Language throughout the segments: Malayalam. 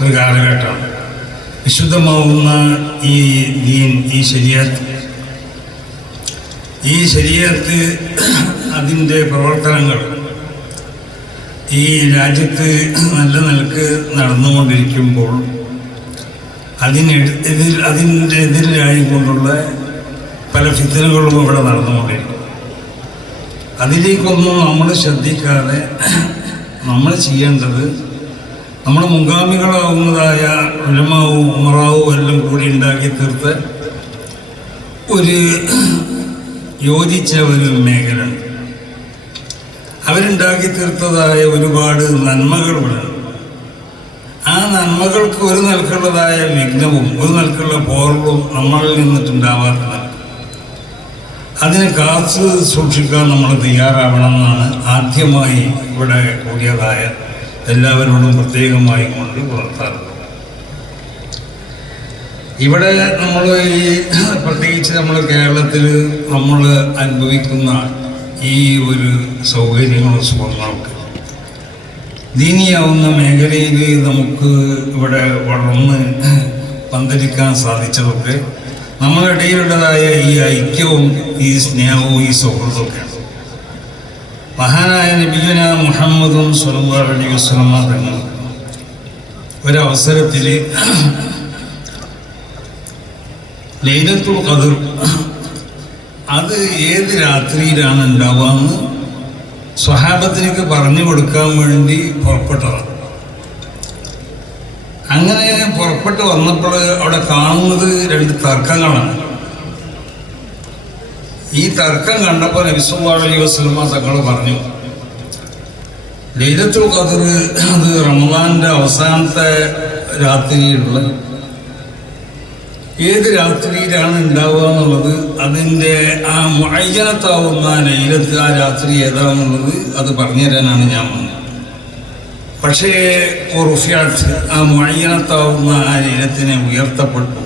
ഒരു കാലഘട്ടമാണ്. വിശുദ്ധമാവുന്ന ഈ ദീൻ, ഈ ശരീഅത്ത് അതിൻ്റെ പ്രവർത്തനങ്ങൾ ഈ രാജ്യത്ത് നല്ല നിലക്ക് നടന്നുകൊണ്ടിരിക്കുമ്പോൾ അതിൻ്റെ എതിരായിക്കൊണ്ടുള്ള പല ഫിത്നകളും ഇവിടെ നടന്നുകൊണ്ടിരിക്കും. അതിലേക്കൊന്നും നമ്മൾ ശ്രദ്ധിക്കാതെ നമ്മൾ ചെയ്യേണ്ടത് നമ്മുടെ മുൻഗാമികളാവുന്നതായ ഉലമാവും ഉമറാവും എല്ലാം കൂടി ഉണ്ടാക്കി തീർത്ത് ഒരു യോജിച്ച ഒരു മേഖല, അവരുണ്ടാക്കി തീർത്തതായ ഒരുപാട് നന്മകളുണ്ട്. ആ നന്മകൾക്ക് ഒരു നിലക്കുള്ളതായ വിഘ്നവും ഒരു നിലക്കുള്ള പോർവും നമ്മളിൽ നിന്നിട്ടുണ്ടാവാത്ത, അതിനെ കാത്തു സൂക്ഷിക്കാൻ നമ്മൾ തയ്യാറാവണമെന്നാണ് ആദ്യമായി ഇവിടെ കൂടിയതായ എല്ലാവരോടും പ്രത്യേകമായി കൊണ്ട് പുറത്താറുള്ളത്. ഇവിടെ നമ്മൾ ഈ പ്രത്യേകിച്ച് നമ്മൾ കേരളത്തിൽ നമ്മൾ അനുഭവിക്കുന്ന ഈ ഒരു സൗകര്യങ്ങളും സുഖങ്ങളൊക്കെ ദീനിയാവുന്ന മേഖലയിൽ നമുക്ക് ഇവിടെ വളർന്ന് പന്തലിക്കാൻ സാധിച്ചതൊക്കെ നമ്മളിടയിലുള്ളതായ ഈ ഐക്യവും ഈ സ്നേഹവും ഈ സൗഹൃദമൊക്കെയാണ്. മഹാനായ നബിയുന മുഹമ്മദും സ്വല്ലല്ലാഹു അലൈഹി വസല്ലം തങ്ങൾ ഒരവസരത്തിൽ ലൈലത്തുൽ ഖദ്ർ അത് ഏത് രാത്രിയിലാണ് ഉണ്ടാവാന്ന് സ്വഹാബത്തിലേക്ക് പറഞ്ഞു കൊടുക്കാൻ വേണ്ടി പുറപ്പെട്ടതാണ്. അങ്ങനെ പുറപ്പെട്ട് വന്നപ്പോൾ അവിടെ കാണുന്നത് രണ്ട് തർക്കങ്ങളാണ്. ഈ തർക്കം കണ്ടപ്പോൾ നബി സല്ലല്ലാഹു അലൈഹി വസല്ലം തങ്ങൾ പറഞ്ഞു, ലൈലത്തുൽ ഖദ്ർ അത് റമദാന്റെ അവസാനത്തെ രാത്രിയിലുള്ള ഏത് രാത്രിയിലാണ് ഉണ്ടാവുക എന്നുള്ളത്, അതിൻ്റെ ആ മുഅയ്യനത്താവുന്ന ലൈലത്ത് ആ രാത്രി ഏതാണെന്നുള്ളത് അത് പറഞ്ഞു തരാനാണ് ഞാൻ വന്നത്. പക്ഷേ ആ മുഅയ്യനത്താവുന്ന ആ ലൈലത്തിനെ ഉയർത്തപ്പെട്ടു.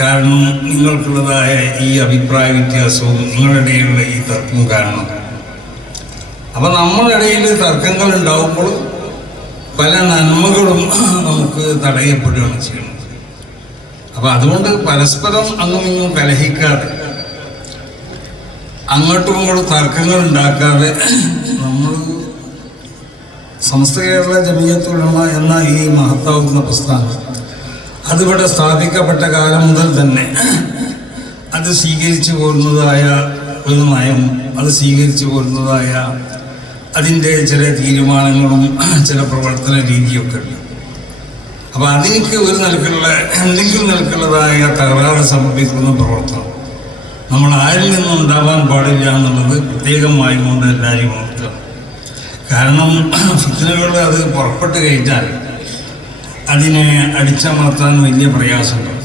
കാരണം നിങ്ങൾക്കുള്ളതായ ഈ അഭിപ്രായ വ്യത്യാസവും നിങ്ങളുടെ ഇടയിലുള്ള ഈ തർക്കവും കാരണം. അപ്പം നമ്മളുടെ ഇടയിൽ തർക്കങ്ങൾ ഉണ്ടാവുമ്പോൾ പല നന്മകളും നമുക്ക് തടയപ്പെടുകയാണ് ചെയ്യുന്നത്. അപ്പം അതുകൊണ്ട് പരസ്പരം അങ്ങും ഇങ്ങും കലഹിക്കാതെ, അങ്ങോട്ടും ഇങ്ങോട്ടും തർക്കങ്ങൾ ഉണ്ടാക്കാതെ നമ്മൾ സമസ്ത കേരള ജമിയത്തുൽ ഉലമ എന്ന ഈ മഹത്താവുന്ന പ്രസ്ഥാനം അതിവിടെ സ്ഥാപിക്കപ്പെട്ട കാലം മുതൽ തന്നെ അത് സ്വീകരിച്ചു പോരുന്നതായ ഒരു നയം, അത് സ്വീകരിച്ചു പോരുന്നതായ അതിൻ്റെ ചില തീരുമാനങ്ങളും ചില പ്രവർത്തന രീതിയൊക്കെ ഉണ്ട്. അപ്പോൾ അതിലേക്ക് ഒരു നിലക്കുള്ള എന്തെങ്കിലും നിലക്കുള്ളതായ തകരാറ് സംഭവിക്കുന്ന പ്രവർത്തനം നമ്മൾ ആരിൽ നിന്നും ഉണ്ടാവാൻ പാടില്ല എന്നുള്ളത് പ്രത്യേകമായി കൊണ്ട് എല്ലാവരും ഓർക്കുക. കാരണം ഫിത്നകൾ അത് പുറപ്പെട്ട് കഴിഞ്ഞാൽ അതിനെ അടിച്ചമർത്താൻ വലിയ പ്രയാസമുണ്ട്.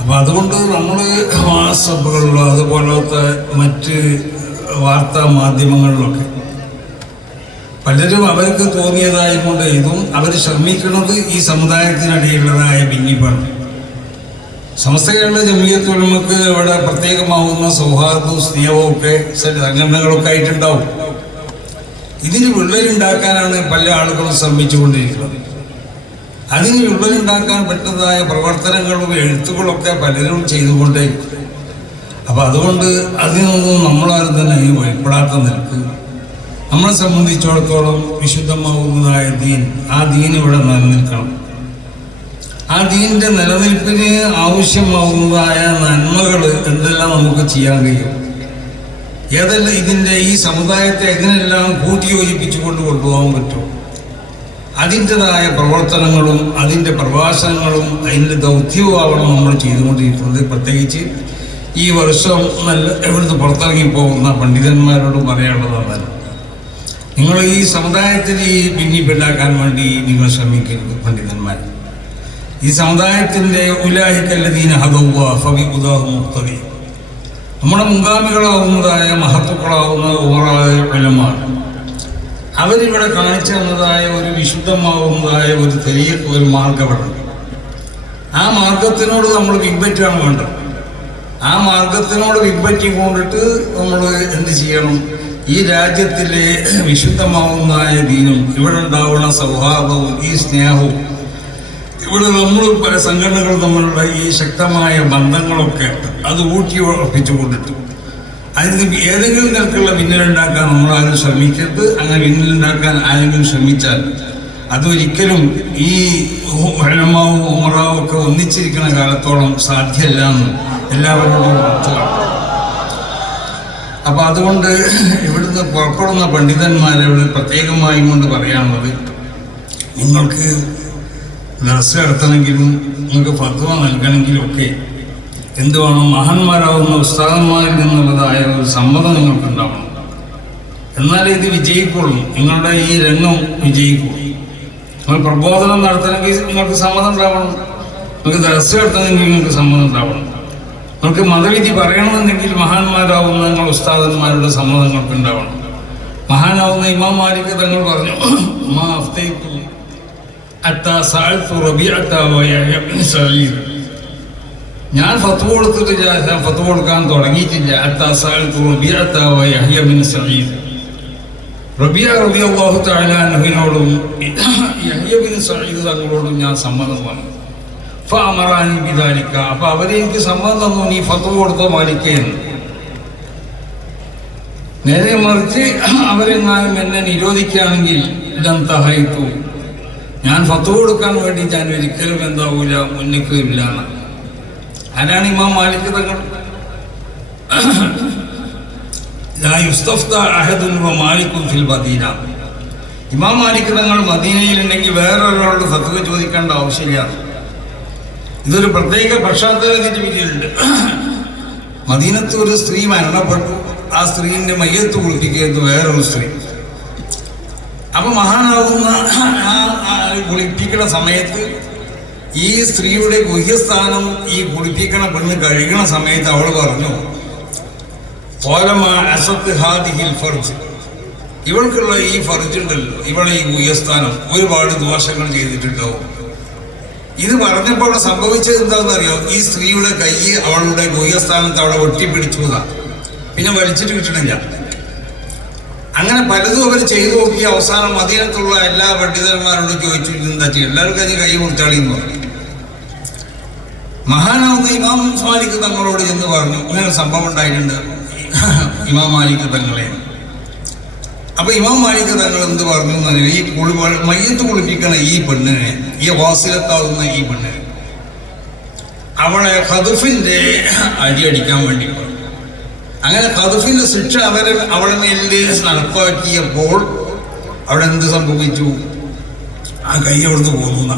അപ്പോൾ അതുകൊണ്ട് നമ്മൾ വാട്സപ്പുകളിലോ അതുപോലത്തെ മറ്റ് വാർത്താ മാധ്യമങ്ങളിലൊക്കെ പലരും അവർക്ക് തോന്നിയതായി കൊണ്ട് ഇതും അവർ ശ്രമിക്കുന്നത് ഈ സമുദായത്തിനിടയിലുള്ളതായ ഭിന്നിപ്പാണ്. സമസ്ത കേരള ജമിയത്തുൽ ഉലമക്ക് ഇവിടെ പ്രത്യേകമാവുന്ന സൗഹാർദ്ദവും സ്നേഹവും ഒക്കെ സംഘടനകളൊക്കെ ആയിട്ടുണ്ടാവും. ഇതിന് വിള്ളലുണ്ടാക്കാനാണ് പല ആളുകളും ശ്രമിച്ചുകൊണ്ടിരിക്കുന്നത്. അതിന് വിള്ളലുണ്ടാക്കാൻ പറ്റുന്നതായ പ്രവർത്തനങ്ങളും എഴുത്തുകളൊക്കെ പലരും ചെയ്തുകൊണ്ടേ. അപ്പം അതുകൊണ്ട് അതിനൊന്നും നമ്മളാരും തന്നെ ഈ ഭയപ്പെടാത്ത നിൽക്ക് നമ്മളെ സംബന്ധിച്ചിടത്തോളം വിശുദ്ധമാവുന്നതായ ദീൻ, ആ ദീൻ ഇവിടെ നിലനിൽക്കണം. ആ ദീനിൻ്റെ നിലനിൽപ്പിന് ആവശ്യമാവുന്നതായ നന്മകൾ എന്തെല്ലാം നമുക്ക് ചെയ്യാൻ കഴിയും, ഏതെല്ലാം ഇതിൻ്റെ ഈ സമുദായത്തെ എങ്ങനെയെല്ലാം കൂട്ടിയോജിപ്പിച്ചുകൊണ്ട് കൊണ്ടുപോകാൻ പറ്റും, അതിൻ്റെതായ പ്രവർത്തനങ്ങളും അതിൻ്റെ പ്രഭാഷണങ്ങളും അതിൻ്റെ ദൗത്യവുമാവണം നമ്മൾ ചെയ്തുകൊണ്ടിരിക്കുന്നത്. പ്രത്യേകിച്ച് ഈ വർഷം നല്ല എവിടുന്ന് പുറത്തിറങ്ങിപ്പോകുന്ന പണ്ഡിതന്മാരോട് പറയാനുള്ളതാണ്, നിങ്ങൾ ഈ സമുദായത്തിൽ ഈ ഭിന്നിപ്പുണ്ടാക്കാൻ വേണ്ടി നിങ്ങൾ ശ്രമിക്കരുത്. പണ്ഡിതന്മാർ ഈ സമുദായത്തിൻ്റെ ഉലാഹിക്കല്ലദീന ഹദല്ലാഹ ഫബിഹുദാഹു മുഖ്തദി, നമ്മുടെ മുൻഗാമികളാവുന്നതായ മഹത്തുക്കളാവുന്ന ഉമറായ ഉലമാ അവരിവിടെ കാണിച്ചു തന്നതായ ഒരു വിശുദ്ധമാവുന്നതായ ഒരു തെരീഖ്, ഒരു മാർഗമുണ്ട്. ആ മാർഗത്തിനോട് നമ്മൾ പിൻപറ്റാണ് വേണ്ടത്. ആ മാർഗത്തിനോട് പിൻപറ്റിക്കൊണ്ടിട്ട് നമ്മൾ എന്ത് ചെയ്യണം, ഈ രാജ്യത്തിലെ വിശുദ്ധമാവുന്നതായ ദീനും ഇവിടെ ഉണ്ടാവുന്ന സൗഹാർദ്ദവും ഈ സ്നേഹവും ഇവിടെ നമ്മൾ പല സംഘടനകൾ തമ്മിലുള്ള ഈ ശക്തമായ ബന്ധങ്ങളൊക്കെ അത് ഊട്ടി ഉറപ്പിച്ചുകൊണ്ടിട്ട് അതിന് ഏതെങ്കിലും തരത്തിലുള്ള മിന്നലുണ്ടാക്കാൻ നമ്മളാരും ശ്രമിക്കരുത്. അങ്ങനെ മിന്നലുണ്ടാക്കാൻ ആരെങ്കിലും ശ്രമിച്ചാൽ അതൊരിക്കലും ഈ ഉലമാവും ഉമറാവും ഒക്കെ ഒന്നിച്ചിരിക്കുന്ന കാലത്തോളം സാധ്യമല്ല എന്ന് എല്ലാവരോടും ഉറച്ചുകാണ്. അപ്പൊ അതുകൊണ്ട് ഇവിടുന്ന് പുറപ്പെടുന്ന പണ്ഡിതന്മാരെ പ്രത്യേകമായി കൊണ്ട് പറയാനുള്ളത്, നിങ്ങൾക്ക് ദർസ് നടത്തണമെങ്കിലും നിങ്ങൾക്ക് ഫത്വ നൽകണമെങ്കിലും ഒക്കെ എന്ത് വേണം, മഹാന്മാരാവുന്ന ഉസ്താദന്മാരിൽ നിന്നുള്ളതായ ഒരു സമ്മതം നിങ്ങൾക്കുണ്ടാവണം. എന്നാലേ ഇത് വിജയിക്കുള്ളൂ, നിങ്ങളുടെ ഈ രംഗം വിജയിക്കുള്ളൂ. നിങ്ങൾ പ്രബോധനം നടത്തണമെങ്കിൽ നിങ്ങൾക്ക് സമ്മതം ഉണ്ടാവണം, നിങ്ങൾക്ക് ദർസ് നടത്തണമെങ്കിൽ നിങ്ങൾക്ക് സമ്മതം ഉണ്ടാവണം, നിങ്ങൾക്ക് മതവിധി പറയണമെന്നുണ്ടെങ്കിൽ മഹാന്മാരാവുന്ന നിങ്ങൾ ഉസ്താദന്മാരുടെ സമ്മതങ്ങൾക്ക് ഉണ്ടാവണം. മഹാനാവുന്ന ഇമാം മാലിക് തങ്ങൾ പറഞ്ഞു, മാ അഫ്തൈതു ഹത്താ സഅൽതു റബീഅത വയഹ്യ ബിൻ സഈദ്, ഞാൻ ഫത്വ കൊടുത്തിട്ടില്ല, ഫത്വ കൊടുക്കാൻ തുടങ്ങിയിട്ടില്ല. ഹത്താ സഅൽതു റബീഅത വയഹ്യ ബിൻ സഈദ്, റബീഅ റളിയല്ലാഹു തആല അൻഹുവിനോടും യഹ്യ ബിൻ സഈദ് തങ്ങളോടും ഞാൻ സമ്മതം പറഞ്ഞു. ഫഅമറാനി ബിദാലിക, അപ്പൊ അവരെ എനിക്ക് സമ്മതം തന്നു, നീ ഫത്വ കൊടുത്ത മാലിക്കേന്ന്. നേരെ മറിച്ച് അവരെങ്ങാനും എന്നെ നിരോധിക്കുകയാണെങ്കിൽ ലം തഹൈതു, ഞാൻ ഫത്വ കൊടുക്കാൻ വേണ്ടി ഞാൻ ഒരിക്കലും എന്താവൂല, മുന്നിക്ക് വരില്ല. ആരാണ് ഇമാം മാലിക് തങ്ങൾ? ഇമാം മാലിക് തങ്ങൾ മദീനയിലുണ്ടെങ്കിൽ വേറൊരാളോട് ഫത്വ ചോദിക്കേണ്ട ആവശ്യമില്ല. ഇതൊരു പ്രത്യേക പശ്ചാത്തലത്തിന്റെ പിന്നിലുണ്ട്. മദീനത്ത് ഒരു സ്ത്രീ മരണപ്പെട്ടു, ആ സ്ത്രീന്റെ മയ്യത്ത് കുളിപ്പിക്കുന്നത് വേറൊരു സ്ത്രീ. അപ്പൊ മഹാനാവുന്ന കുളിപ്പിക്കുന്ന സമയത്ത് ഈ സ്ത്രീയുടെ ഗുഹ്യസ്ഥാനം ഈ കുളിപ്പിക്കണ പെണ്ണ് കഴുകണ സമയത്ത് അവൾ പറഞ്ഞു, ഇവൾക്കുള്ള ഈ ഫർജുണ്ടല്ലോ, ഇവളെ ഈ ഗുഹ്യസ്ഥാനം ഒരുപാട് ദോഷങ്ങൾ ചെയ്തിട്ടുണ്ടാവും. ഇത് പറഞ്ഞപ്പോൾ സംഭവിച്ചത് എന്താണെന്നറിയോ, ഈ സ്ത്രീയുടെ കൈ അവളുടെ ഗുഹ്യസ്ഥാനത്ത് അവളെ ഒട്ടിപ്പിടിച്ചതാ, പിന്നെ വലിച്ചിട്ട് കിട്ടണില്ല. അങ്ങനെ പലതും അവർ ചെയ്തു നോക്കി അവസാനം മദീനത്തുള്ള എല്ലാ പണ്ഡിതന്മാരോടും ചോദിച്ചു, എന്താ ചെയ്യും, എല്ലാവരും കഴിഞ്ഞ് കൈ കൊടുത്താളിന്ന് പറഞ്ഞു. മഹാനാവുന്ന ഇമാം മാലിക് തങ്ങളോട് ചെന്ന് പറഞ്ഞു, ഇങ്ങനെ സംഭവം ഉണ്ടായിട്ടുണ്ട് ഇമാം മാലിക് തങ്ങളെ. അപ്പൊ ഇമാം മാലിക് തങ്ങൾ എന്ത് പറഞ്ഞു, ഈ മയ്യത്ത് കുളിപ്പിക്കണ ഈ പെണ്ണിനെ, ഈ വാസിലത്താവുന്ന ഈ പെണ്ണിനെ അവളെ ഖദഫിന്റെ അടി അടിക്കാൻ വേണ്ടി പറഞ്ഞു. അങ്ങനെ ഖദഫിന്റെ ശിക്ഷ അവളെ മേലിൽ നടപ്പാക്കിയപ്പോൾ അവിടെ എന്ത് സംഭവിച്ചു, ആ കൈ അവിടുന്ന് പോകുന്ന.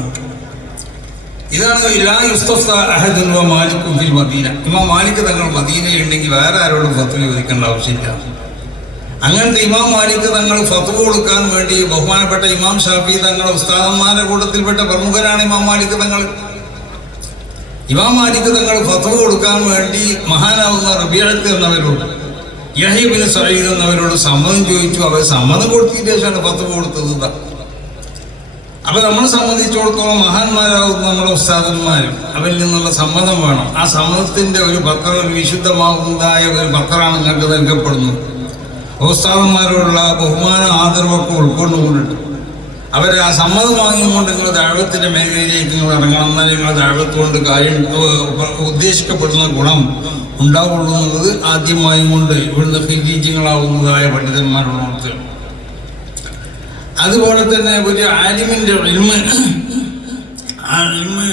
ഇതാണ് മാലിക്കും ഫിൽ മദീന. ഇമാം മാലിക് തങ്ങൾ മദീനയുണ്ടെങ്കിൽ വേറെ ആരോടും ഫത്വ ചോദിക്കേണ്ട ആവശ്യമില്ല. അങ്ങനത്തെ ഇമാം മാലിക് തങ്ങൾ ഫത്വ കൊടുക്കാൻ വേണ്ടി ബഹുമാനപ്പെട്ട ഇമാം ഷാഫി തങ്ങൾ ഉസ്താദന്മാരുടെ കൂട്ടത്തിൽപ്പെട്ട പ്രമുഖരാണ് ഇമാം മാലിക് തങ്ങൾ. ഇമാം മാലിക് തങ്ങൾ ഫത്വ കൊടുക്കാൻ വേണ്ടി മഹാനാവുന്ന റബീഅത്ത് എന്നവരോട് യഹ്യ ബിൻ സഈദ് എന്നവരോട് സമ്മതം ചോദിച്ചു. അവർ സമ്മതം കൊടുത്തതിന് ശേഷമാണ് ഫത്വ കൊടുത്തത്. അപ്പൊ നമ്മളെ സംബന്ധിച്ചിടത്തോളം മഹാന്മാരാകുന്ന നമ്മുടെ ഉസ്താദന്മാരും അവരിൽ നിന്നുള്ള സമ്മതം വേണം. ആ സമ്മതത്തിന്റെ ഒരു പത്രം, ഒരു വിശുദ്ധമാകുന്നതായ ഒരു പത്രമാണ് നിങ്ങൾക്ക് നൽകപ്പെടുന്നത്. ഉസ്താദന്മാരോടുള്ള ബഹുമാന ആദരവൊക്കെ ഉൾക്കൊണ്ടുകൊണ്ടിട്ട് അവരെ ആ സമ്മതം വാങ്ങിക്കൊണ്ട് നിങ്ങൾ ദഅവത്തിന്റെ മേഖലയിലേക്ക് നിങ്ങൾ ഇറങ്ങണം. എന്നാൽ നിങ്ങൾ ദഅവത്ത് കൊണ്ട് കാര്യം ഉദ്ദേശിക്കപ്പെടുന്ന ഗുണം ഉണ്ടാവുള്ളൂ എന്നുള്ളത് ആദ്യമായും കൊണ്ട് ഇവിടുന്ന് ഖിരീജികളാവുന്നതായ പണ്ഡിതന്മാരോട്. അതുപോലെ തന്നെ ഒരു ആലിമിന്റെ ഇൽമ്, ആ ഇൽമ്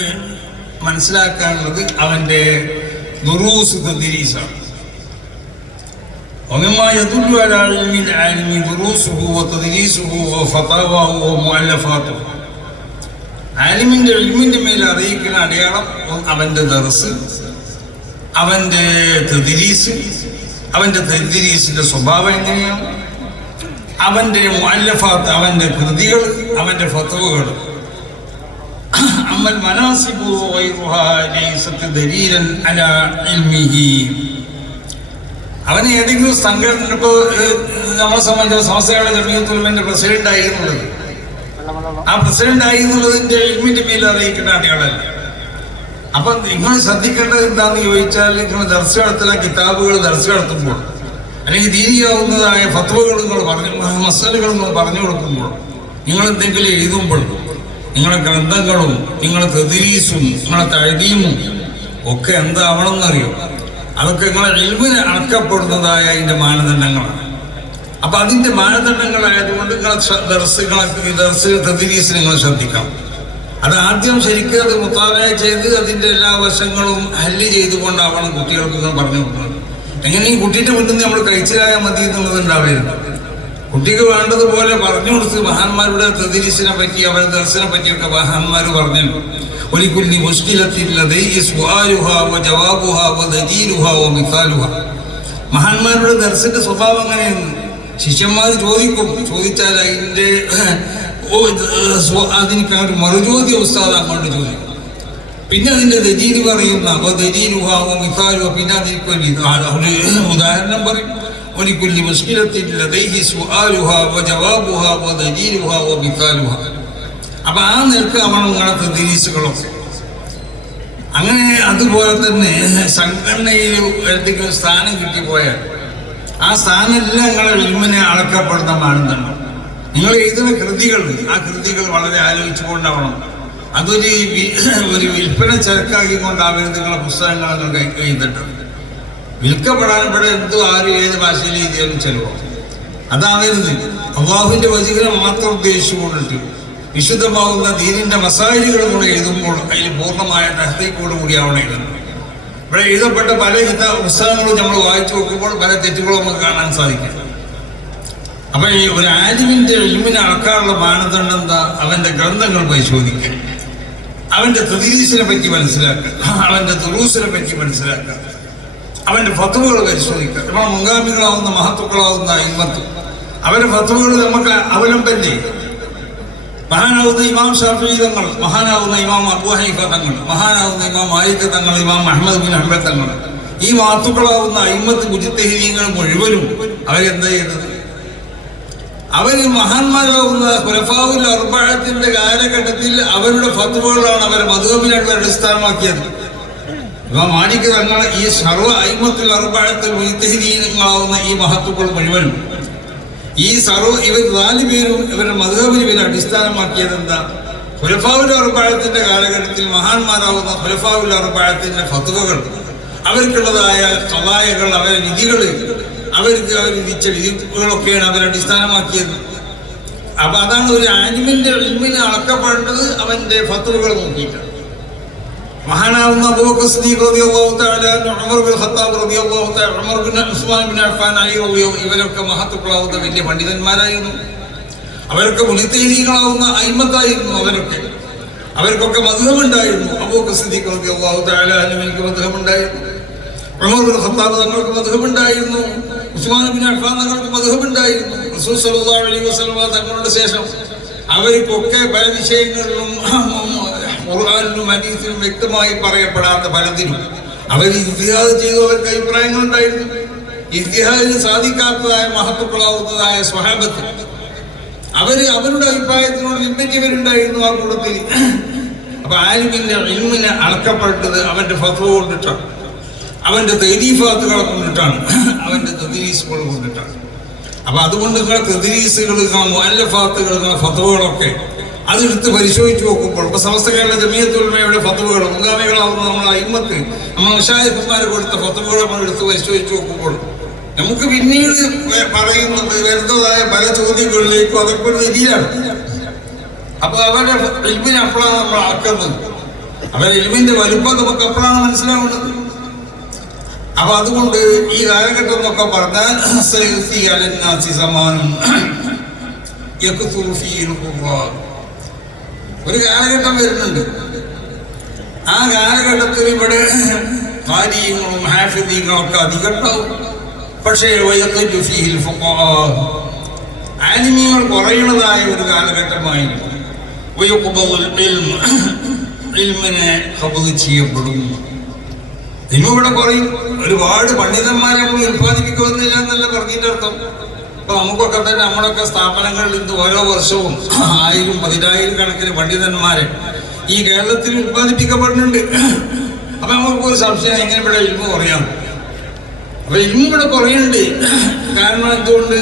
മനസ്സിലാക്കാനുള്ളത് അവന്റെ ദുറൂസ് തദ്രീസാണ്. ومما يدل على علم العالم دروسه وتدريسه وفتاواه ومؤلفاته. ആലിമിന്റെ ഇൽമിന്റെ മേൽ അറിയിക്കുന്ന അടയാളം അവന്റെ ദർസ്, അവന്റെ തദ്രീസ്, അവന്റെ തദ്രീസിന്റെ സ്വഭാവം എങ്ങനെയാണ്, അവന്റെ മുഅല്ലഫാത്ത്, അവന്റെ കൃതികൾ, അവന്റെ ഫത്വകൾ. അമ്മൽ മനാസിബു വഗൈറുഹാ ലൈസത് ദലീലൻ അലാ ഇൽമിഹി. അവന് ഏതെങ്കിലും സംഘടന, ഇപ്പോൾ നമ്മളെ സംബന്ധിച്ച സംസ്ഥയുടെ ജമിയത്തുൽ ഉലമയുടെ പ്രസിഡന്റ് ആയി എന്നുള്ളത്, ആ പ്രസിഡന്റ് ആയി എന്നുള്ളതിന്റെ ഇൽമിന്റെ മേൽ അറിയിക്കേണ്ട അടയാളമല്ല. അപ്പൊ നിങ്ങൾ ശ്രദ്ധിക്കേണ്ടത് എന്താണെന്ന് ചോദിച്ചാൽ, നിങ്ങൾ ദർസ് നടത്തുന്ന കിതാബുകൾ ദർസ് നടത്തുമ്പോൾ അല്ലെങ്കിൽ ദീനിയാവുന്നതായ ഫത്വകൾ നിങ്ങൾ പറഞ്ഞു, മസലകൾ നിങ്ങൾ പറഞ്ഞു കൊടുക്കുമ്പോൾ, നിങ്ങൾ എന്തെങ്കിലും എഴുതുമ്പോൾ നിങ്ങളെ ഗ്രന്ഥങ്ങളും നിങ്ങളെ തദ്രീസും നിങ്ങളെ തഅലീമും ഒക്കെ എന്താവണമെന്നറിയോ? അതൊക്കെ നിങ്ങളെ ഇൽമിന് അളക്കപ്പെടുന്നതായ അതിൻ്റെ മാനദണ്ഡങ്ങളാണ്. അപ്പൊ അതിൻ്റെ മാനദണ്ഡങ്ങളായതുകൊണ്ട് നിങ്ങളെ ദർസ് തദ്രീസ് നിങ്ങൾ ശ്രദ്ധിക്കണം. അത് ആദ്യം ശരിക്കും അത് മുത്താലയ ചെയ്ത് അതിൻ്റെ എല്ലാ വശങ്ങളും ഹല്ല് ചെയ്തുകൊണ്ടാവണം കുട്ടികൾക്ക് നിങ്ങൾ പറഞ്ഞു കൊടുക്കുന്നത്. എങ്ങനെ ഈ കുട്ടീൻ്റെ മുന്നിൽ നിന്ന് നമ്മൾ കഴിച്ചിലായാൽ മതി എന്നുള്ളത് ഉണ്ടാവരുത്. കുട്ടിക്ക് വേണ്ടതുപോലെ പറഞ്ഞു കൊടുത്ത് മഹാന്മാരുടെ തദ്രീസിനെ പറ്റി അവരുടെ ദർശനെ പറ്റിയൊക്കെ മഹാന്മാർ പറഞ്ഞു. ഒരിക്കുല്ലി മഹാന്മാരുടെ ദർശന്റെ സ്വഭാവം അങ്ങനെയാണ്. ശിഷ്യന്മാർ ചോദിച്ചാൽ അതിൻ്റെ അതിനൊക്കെ ഒരു മറുചോദ്യ ഉസ്താദ് അങ്ങോട്ട് ചോദിക്കും. പിന്നെ അതിൻ്റെ ദലീല് പറയുന്ന ദലീലുഹാവോ മിസാലുഹോ, പിന്നെ അതിനൊരു ഉദാഹരണം പറയും. ഒരിക്കുല്ലി മുശ്കിലത്തിൻ ലദൈഹി സുആലുഹാ വജവാബുഹാ വദലീലുഹാ വമിസാലുഹാ. അപ്പൊ ആ നിൽക്കാവണം നിങ്ങളുടെ തദ്രീസുകളൊക്കെ. അങ്ങനെ അതുപോലെ തന്നെ സംഘടനയിൽ എന്തെങ്കിലും സ്ഥാനം കിട്ടിപ്പോയാൽ ആ സ്ഥാനമെല്ലാം നിങ്ങളെ ഇൽമിനെ അളക്കപ്പെടുന്ന മാനദണ്ഡം. നിങ്ങൾ എഴുതുന്ന കൃതികൾ, ആ കൃതികൾ വളരെ ആലോചിച്ചുകൊണ്ടാവണം. അതൊരു വിൽപ്പന ചരക്കാക്കിക്കൊണ്ടാവരുത് നിങ്ങളെ പുസ്തകങ്ങൾ നിങ്ങൾ എഴുതിട്ടത്. വിൽക്കപ്പെടാൻ ഇവിടെ എന്തോ ആരും ഏത് ഭാഷയിൽ എഴുതിയാലും ചെലവോ അതാവരുത്. അള്ളാഹുവിന്റെ വചനം മാത്രം ഉദ്ദേശിച്ചുകൊണ്ടിട്ട് വിശുദ്ധമാകുന്ന ദീനിന്റെ മസായിലുകൾ കൂടെ എഴുതുമ്പോൾ അതിൽ പൂർണ്ണമായ തഹ്ഖീഖോട് കൂടിയാവണം എഴുതുന്നത്. ഇവിടെ എഴുതപ്പെട്ട പല പുസ്തകങ്ങളും നമ്മൾ വായിച്ചു നോക്കുമ്പോൾ പല തെറ്റുകളും നമുക്ക് കാണാൻ സാധിക്കും. അപ്പൊ ഈ ഒരു ആലിമിന്റെ ഇൽമിനെ അളക്കാനുള്ള മാനദണ്ഡം എന്താ? അവന്റെ ഗ്രന്ഥങ്ങൾ പരിശോധിക്കുക, അവന്റെ തദ്രീസിനെ പറ്റി മനസ്സിലാക്കുക, അവന്റെ ദുറൂസിനെ പറ്റി മനസ്സിലാക്കുക, അവന്റെ ഫത്വകൾ പരിശോധിക്കുക. നമ്മുടെ മുൻഗാമികളാവുന്ന മഹത്തുക്കളാവുന്ന ഇൽമത്ത് അവരുടെ ഫത്വകൾ നമുക്ക് അവലംബല്ലേ. മഹാനാവുന്ന ഇമാം ഷാഫിഈ തങ്ങൾ, മഹാനാവുന്ന ഇമാം അബൂ ഹനീഫ തങ്ങൾ, മഹാനാവുന്ന ഇമാം മാലിക് തങ്ങൾ, ഇമാം അഹ്മദ് ബിൻ ഹംബൽ തങ്ങൾ, ഈ മഹത്തുക്കളാവുന്ന അയിമ്മത്ത് മുജ്തഹിദീങ്ങൾ മുഴുവനും അവരെന്താ ചെയ്തത്? അവര് മഹാന്മാരാവുന്ന ഖുലഫാഉൽ അർബഅത്തിന്റെ കാലഘട്ടത്തിൽ അവരുടെ ഫത്വകളാണ് അവരെ മദ്ഹബിനായിട്ട് അടിസ്ഥാനമാക്കിയത്. ഇമാം മാലിക് തങ്ങൾ ഈ സർവ്വ അയിമ്മത്തുൽ അർബഅത്തിൽ മുജ്തഹിദീങ്ങളാവുന്ന ഈ മഹത്തുക്കൾ മുഴുവനും ഇവർ 4 പേരും ഇവരുടെ മദ്ഹബിന് ഇവരെ അടിസ്ഥാനമാക്കിയത് എന്താ? ഖുലഫാഉൽ അർബഅത്തിന്റെ കാലഘട്ടത്തിൽ മഹാന്മാരാവുന്ന ഖുലഫാഉൽ അർബഅത്തിന്റെ ഫത്വകൾ, അവർക്കുള്ളതായ ഖളായകൾ, അവരുടെ വിധികൾ, അവർക്ക് അവർ വിധിച്ച വിധികളൊക്കെയാണ് അവർ അടിസ്ഥാനമാക്കിയത്. അപ്പൊ അതാണ് ഒരു ആലിമിന്റെ ഇൽമിനെ അളക്കപ്പെടേണ്ടത് അവന്റെ ഫത്വകൾ നോക്കിയിട്ടാണ്. മഹാനാവുന്ന അബൂബക്കർ സിദ്ദീഖ് റളിയല്ലാഹു തആല, ഉമർ ബിൻ ഖത്താബ് റളിയല്ലാഹു തആല, Umar bin Usman bin Affan, Ali റളിയല്ലാഹു, ഇവരൊക്കെ മഹത്തുക്കളാവുന്ന വലിയ പണ്ഡിതന്മാരായിരുന്നു. അവരൊക്കെ മുജ്തഹിദീങ്ങളാവുന്ന അയിമ്മത്തായിരുന്നു. അവർക്കൊക്കെ മദ്ഹബ് ഉണ്ടായിരുന്നു. അബൂബക്കർ സിദ്ദീഖ് റളിയല്ലാഹു തആല അൻഹുവിന് മദ്ഹബ് ഉണ്ടായിരുന്നു. ഉമർ ബിൻ ഖത്താബ് തങ്ങൾക്ക് മദ്ഹബ് ഉണ്ടായിരുന്നു. ഉസ്മാൻ ബിൻ അഫ്ഫാൻ തങ്ങൾക്ക് മദ്ഹബ് ഉണ്ടായിരുന്നു. റസൂൽ സ്വല്ലല്ലാഹു അലൈഹി വസല്ലം തങ്ങളുടെ ശേഷം അവർക്കൊക്കെ പല വിഷയങ്ങളിലും ഖുർആനിലും ഹദീസിലും വ്യക്തമായി പറയപ്പെടാത്ത പലതിനും അവർ ഇജ്തിഹാദ് ചെയ്തു. അവർക്ക് അഭിപ്രായങ്ങൾ ഉണ്ടായിരുന്നു. ഇജ്തിഹാദിന് സാധിക്കാത്തതായ മഹത്തുക്കളാവുന്നതായ സ്വഹാബത്ത് അവരുടെ അഭിപ്രായത്തിനോട് പിൻപറ്റിയവരുണ്ടായിരുന്നു ആ കൂട്ടത്തിൽ. അപ്പൊ ആലിമിന്റെ ഇൽമിനെ അളക്കപ്പെട്ടത് അവന്റെ ഫത്വ കൊണ്ടിട്ടാണ്, അവന്റെ തദ്രീഫാത്തുകളെ കൊണ്ടിട്ടാണ്, അവന്റെ തദ്രീസുകൾ കൊണ്ടിട്ടാണ്. അപ്പൊ അതുകൊണ്ട് നിങ്ങളെ തദ്രീസുകൾ, മുഅല്ലഫാത്തുകൾ, ഫത്വകളൊക്കെ അതെടുത്ത് പരിശോധിച്ച് നോക്കുമ്പോൾ ഇപ്പൊ സമസ്ത കേരള ജമിയത്തുൽ ഉലമയുടെ ഫത്വകൾ, മുൻഗാമികളാവുന്ന നമ്മളെ അയിമ്മത്ത്, നമ്മളെ മശായിഖുമാർ കൊടുത്ത ഫത്വകൾ നമ്മൾ എടുത്ത് പരിശോധിച്ച് നോക്കുമ്പോൾ നമുക്ക് പിന്നീട് വരുന്നതായ പല ചോദ്യങ്ങളിലേക്കും അതൊക്കെ ഒരു രീതിയിലാണ്. അപ്പൊ അവരുടെ ഇൽമിനെ അപ്പോഴാണ് നമ്മൾ ആക്കുന്നത്. അവരുടെ ഇൽമിന്റെ വലുപ്പം നമുക്ക് അപ്പോഴാണ് മനസ്സിലാവുന്നത്. അപ്പൊ അതുകൊണ്ട് ഈ കാലഘട്ടം എന്നൊക്കെ പറഞ്ഞാൽ ഒരു കാലഘട്ടം വരുന്നുണ്ട്. ആ കാലഘട്ടത്തിൽ ഇവിടെ ഖാരികളും ഹാഫിദീങ്ങളും ഒക്കെ അധികം ഉണ്ടാവും. പക്ഷേ ആലിമീങ്ങൾ കുറയുന്നതായ ഒരു കാലഘട്ടമായിരുന്നു. ഇൽമിനെ ഖബദ് ചെയ്യപ്പെടും. ഇവിടെ കുറയും. ഒരുപാട് പണ്ഡിതന്മാരെ നമ്മൾ ഉത്പാദിപ്പിക്കുന്നില്ല എന്നല്ല പറഞ്ഞതിന്റെ അർത്ഥം. ഇപ്പൊ നമുക്കൊക്കെ തന്നെ നമ്മളൊക്കെ സ്ഥാപനങ്ങളിൽ ഇന്ന് ഓരോ വർഷവും 1000, 10,000 കണക്കിന് പണ്ഡിതന്മാരെ ഈ കേരളത്തിൽ ഉത്പാദിപ്പിക്കപ്പെടുന്നുണ്ട്. അപ്പൊ നമുക്കൊരു സംശയം, എങ്ങനെ ഇവിടെ ഇൽമ കുറയാം? അപ്പൊ ഇൽമ ഇവിടെ കുറയുന്നുണ്ട്. കാരണം എന്തുകൊണ്ട്?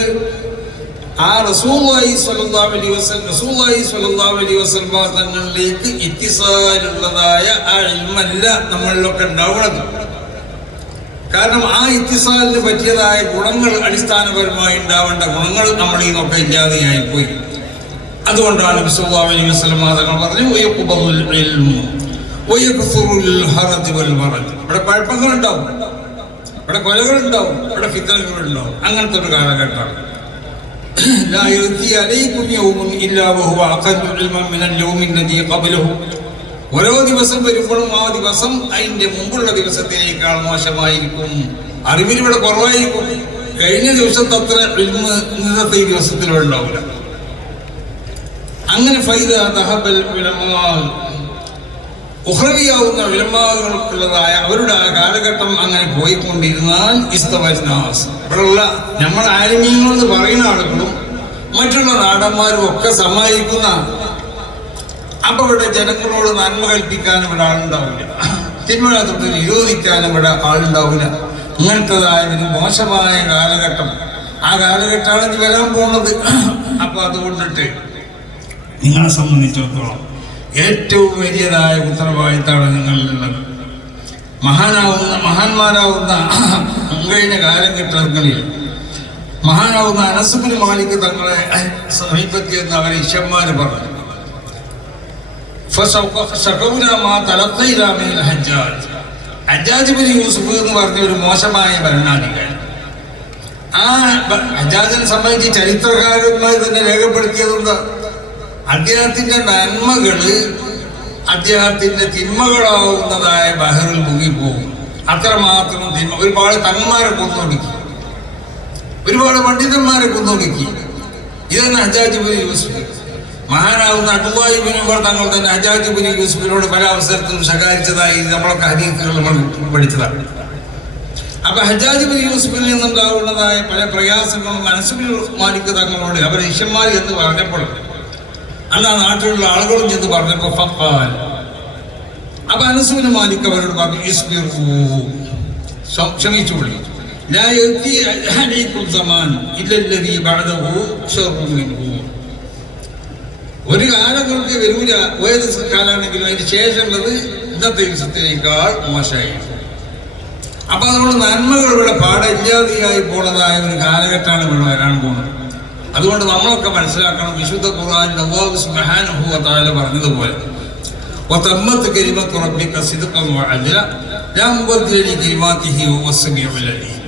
ആ റസൂലുള്ളാഹി സ്വല്ലല്ലാഹു അലൈഹി വസല്ലം തങ്ങളിലേക്ക് ഇത്തിസാലുള്ളതായ ആ ഇൽമല്ല നമ്മളിലൊക്കെ ഉണ്ടാവുന്നത്. കാരണം ആ ഇത്തിസാലിന് പറ്റിയതായ ഗുണങ്ങൾ, അടിസ്ഥാനപരമായി ഉണ്ടാവേണ്ട ഗുണങ്ങൾ നമ്മളിൽ നിന്നൊക്കെ ഇല്ലാതെയായിപ്പോയി. അതുകൊണ്ടാണ് നബി സല്ലല്ലാഹു അലൈഹി വസല്ലം തങ്ങൾ പറഞ്ഞു വയഖ്ബുൽ ഇൽമു വയക്സുറുൽ ഹറജ് വൽ മറജ്. ഇവിടെ കുഴപ്പങ്ങളുണ്ടാവും, ഇവിടെ കൊലകളുണ്ടാവും, ഇവിടെ ഫിത്നകളുണ്ടാവും. അങ്ങനത്തെ ഒരു കാലഘട്ടമാണ്. ലാ യഅതി അലൈക്കും യൗമുൻ ഇല്ലാ വഹുവ അഖല്ലു ഇൽമൻ മിനൽ യൗമിൻ ലദീ ഖബലഹു. ഓരോ ദിവസം വരുമ്പോഴും ആ ദിവസം അതിന്റെ മുമ്പുള്ള ദിവസത്തിനേക്കാൾ മോശമായിരിക്കും, അറിവിൽ ഇവിടെ കുറവായിരിക്കും. കഴിഞ്ഞ ദിവസത്തെ അത്ര ഇൽമ് ഇന്നത്തെ ഈ ദിവസത്തിൽ ഉണ്ടാവില്ല. അങ്ങനെ ഫൈദ ദഹബൽ ഉലമാ, ഉഖ്റവിയാവുന്ന ഉലമാകൾക്കുള്ളതായ അവരുടെ ആ കാലഘട്ടം അങ്ങനെ പോയിക്കൊണ്ടിരുന്നാൽ ഇസ്തവന്നാസ്, ഇവിടെയുള്ള നമ്മൾ ആലിമീങ്ങളെന്ന് പറയുന്ന ആളുകളും മറ്റുള്ള നാടന്മാരും ഒക്കെ സമായിരിക്കുന്ന. അപ്പൊ ഇവിടെ ജനങ്ങളോട് നന്മ കൽപ്പിക്കാനും ഇവിടെ ആളുണ്ടാവില്ല, തിന്മകളെ തൊട്ട് നിരോധിക്കാനും ഇവിടെ ആളുണ്ടാവില്ല. ഇങ്ങനത്തതായ ഒരു മോശമായ കാലഘട്ടം, ആ കാലഘട്ടമാണ് ഇനി വരാൻ പോകുന്നത്. അപ്പൊ അതുകൊണ്ടിട്ട് നിങ്ങളെ സംബന്ധിച്ചിടത്തോളം ഏറ്റവും വലിയതായ ഉത്തരവാദിത്തമാണ് നിങ്ങളിലുള്ളത്. മഹാന്മാരാവുന്ന കഴിഞ്ഞ കാലഘട്ടങ്ങളിൽ മഹാനാവുന്ന അനസ് ബിൻ മാലിക് തങ്ങളെ സമീപത്തിൽ എന്ന് അവരെ ശിഷ്യന്മാര് പറഞ്ഞു. ഹജ്ജാജ് ബിൻ യൂസുഫ് എന്ന് പറഞ്ഞ ഒരു മോശമായ ഭരണാധികാരി. ആ ഹജ്ജാജിനെ സംബന്ധിച്ച് ചരിത്രകാരന്മാർ തന്നെ രേഖപ്പെടുത്തിയതുണ്ട്. അദ്ദേഹത്തിന്റെ നന്മകള് അദ്ദേഹത്തിന്റെ തിന്മകളാവുന്നതായ ബഹറിൽ മുങ്ങിപ്പോകും. അത്രമാത്രം തിന്മ. ഒരുപാട് തങ്ങന്മാരെ കൊന്നൊടുക്കി, ഒരുപാട് പണ്ഡിതന്മാരെ കൊന്നൊടുക്കി. ഇതാണ് ഹജ്ജാജ് ബിൻ യൂസുഫ്. മഹാനാവുന്ന അബ്ദുല്ലാഹി ഇബ്നു ഉമർ തങ്ങൾ തന്നെ ഹജ്ജാജ് ബിൻ യൂസുഫിനോട് പല അവസരത്തിലും ശകാരിച്ചതായി നമ്മളൊക്കെ ഹദീസുകൾ നമ്മൾ പഠിച്ചതാണ്. അപ്പൊ ഹജ്ജാജ് ബിൻ യൂസുഫിൽ നിന്നുണ്ടാവുന്നതായ പല പ്രയാസങ്ങളും അനസ് ബിൻ മാലിക് തങ്ങളോട് അവരെ ശിഷ്യന്മാർ എന്ന് പറഞ്ഞപ്പോൾ, അല്ല നാട്ടിലുള്ള ആളുകളും ചെന്ന് പറഞ്ഞപ്പോ ഫഖാൽ, അപ്പൊ അനസ് ബിൻ മാലിക് അവരോട് പറഞ്ഞു ഇസ്ബിറൂ, ക്ഷമിച്ചുകൊള്ളി. ലാ യഅതി അലൈക്കും സമാൻ ഇല്ലല്ലദീ ബഅദഹു ശർറുൻ മിൻഹു. ഒരു കാലങ്ങൾക്ക് വരൂല, ഏത് കാലാണെങ്കിലും അതിന് ശേഷമുള്ളത് ഇന്നത്തെ ദിവസത്തിനേക്കാൾ മോശമായി. അപ്പൊ അതുകൊണ്ട് നന്മകൾ ഇവിടെ പാടില്ലാതെയായി പോണതായ ഒരു കാലഘട്ടമാണ് ഇവിടെ വരാൻ പോകുന്നത്. അതുകൊണ്ട് നമ്മളൊക്കെ മനസ്സിലാക്കണം, വിശുദ്ധ ഖുർആനിൽ അല്ലാഹു സുബ്ഹാനഹു വ തആല പറഞ്ഞതുപോലെ വതമ്മത്ത് കലിമത്തു റബ്ബിക സിദ്ഖൻ വഅദ്ല ലാ മുബദ്ദില ലികലിമാതിഹി വഹുവ സമീഉൽ അലീം.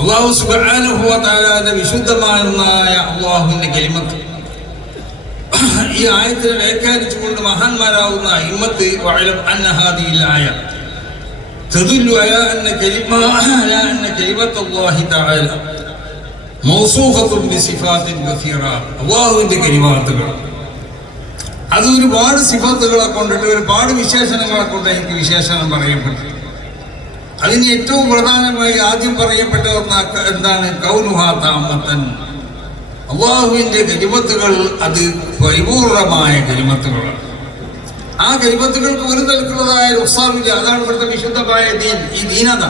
അല്ലാഹു സുബ്ഹാനഹു വ തആലയുടെ വിശുദ്ധമായ അല്ലാഹുവിന്റെ കലിമത്ത് ഈ ആയത്തിനെ വ്യാഖ്യാനിച്ചുകൊണ്ട് മഹാന്മാരാവുന്ന ഇമ്മത്ത് വഅലം അന്ന ഹാദിഹിൽ ആയ തദുല്ലു അലാ അന്ന കലിമത്തുല്ലാഹി തആല മൗസൂഫത്തുൻ ബിസിഫാത്തിൻ കസീറ. അല്ലാഹുവിന്റെ കലിമാത്തുകൾ അത് ഒരുപാട് സിഫത്തുകളെ കൊണ്ടിട്ട് ഒരുപാട് വിശേഷണങ്ങളെ കൊണ്ട് എനിക്ക് വിശേഷണം പറയപ്പെട്ടു. അതിന് ഏറ്റവും പ്രധാനമായി ആദ്യം പറയപ്പെട്ട എന്താണ്? കൗനുഹാ താമത്തൻ. അല്ലാഹുവിന്റെ കലിമത്തുകൾ അത് പരിപൂർണമായ കലിമത്തുകളാണ്. ആ കലിമത്തുകൾക്ക് ഒരു തരത്തിലുള്ളതായ ഉത്സാഹമില്ല. അതാണ് ഇവിടുത്തെ വിശുദ്ധമായ ദീൻ. ഈ ദീനത,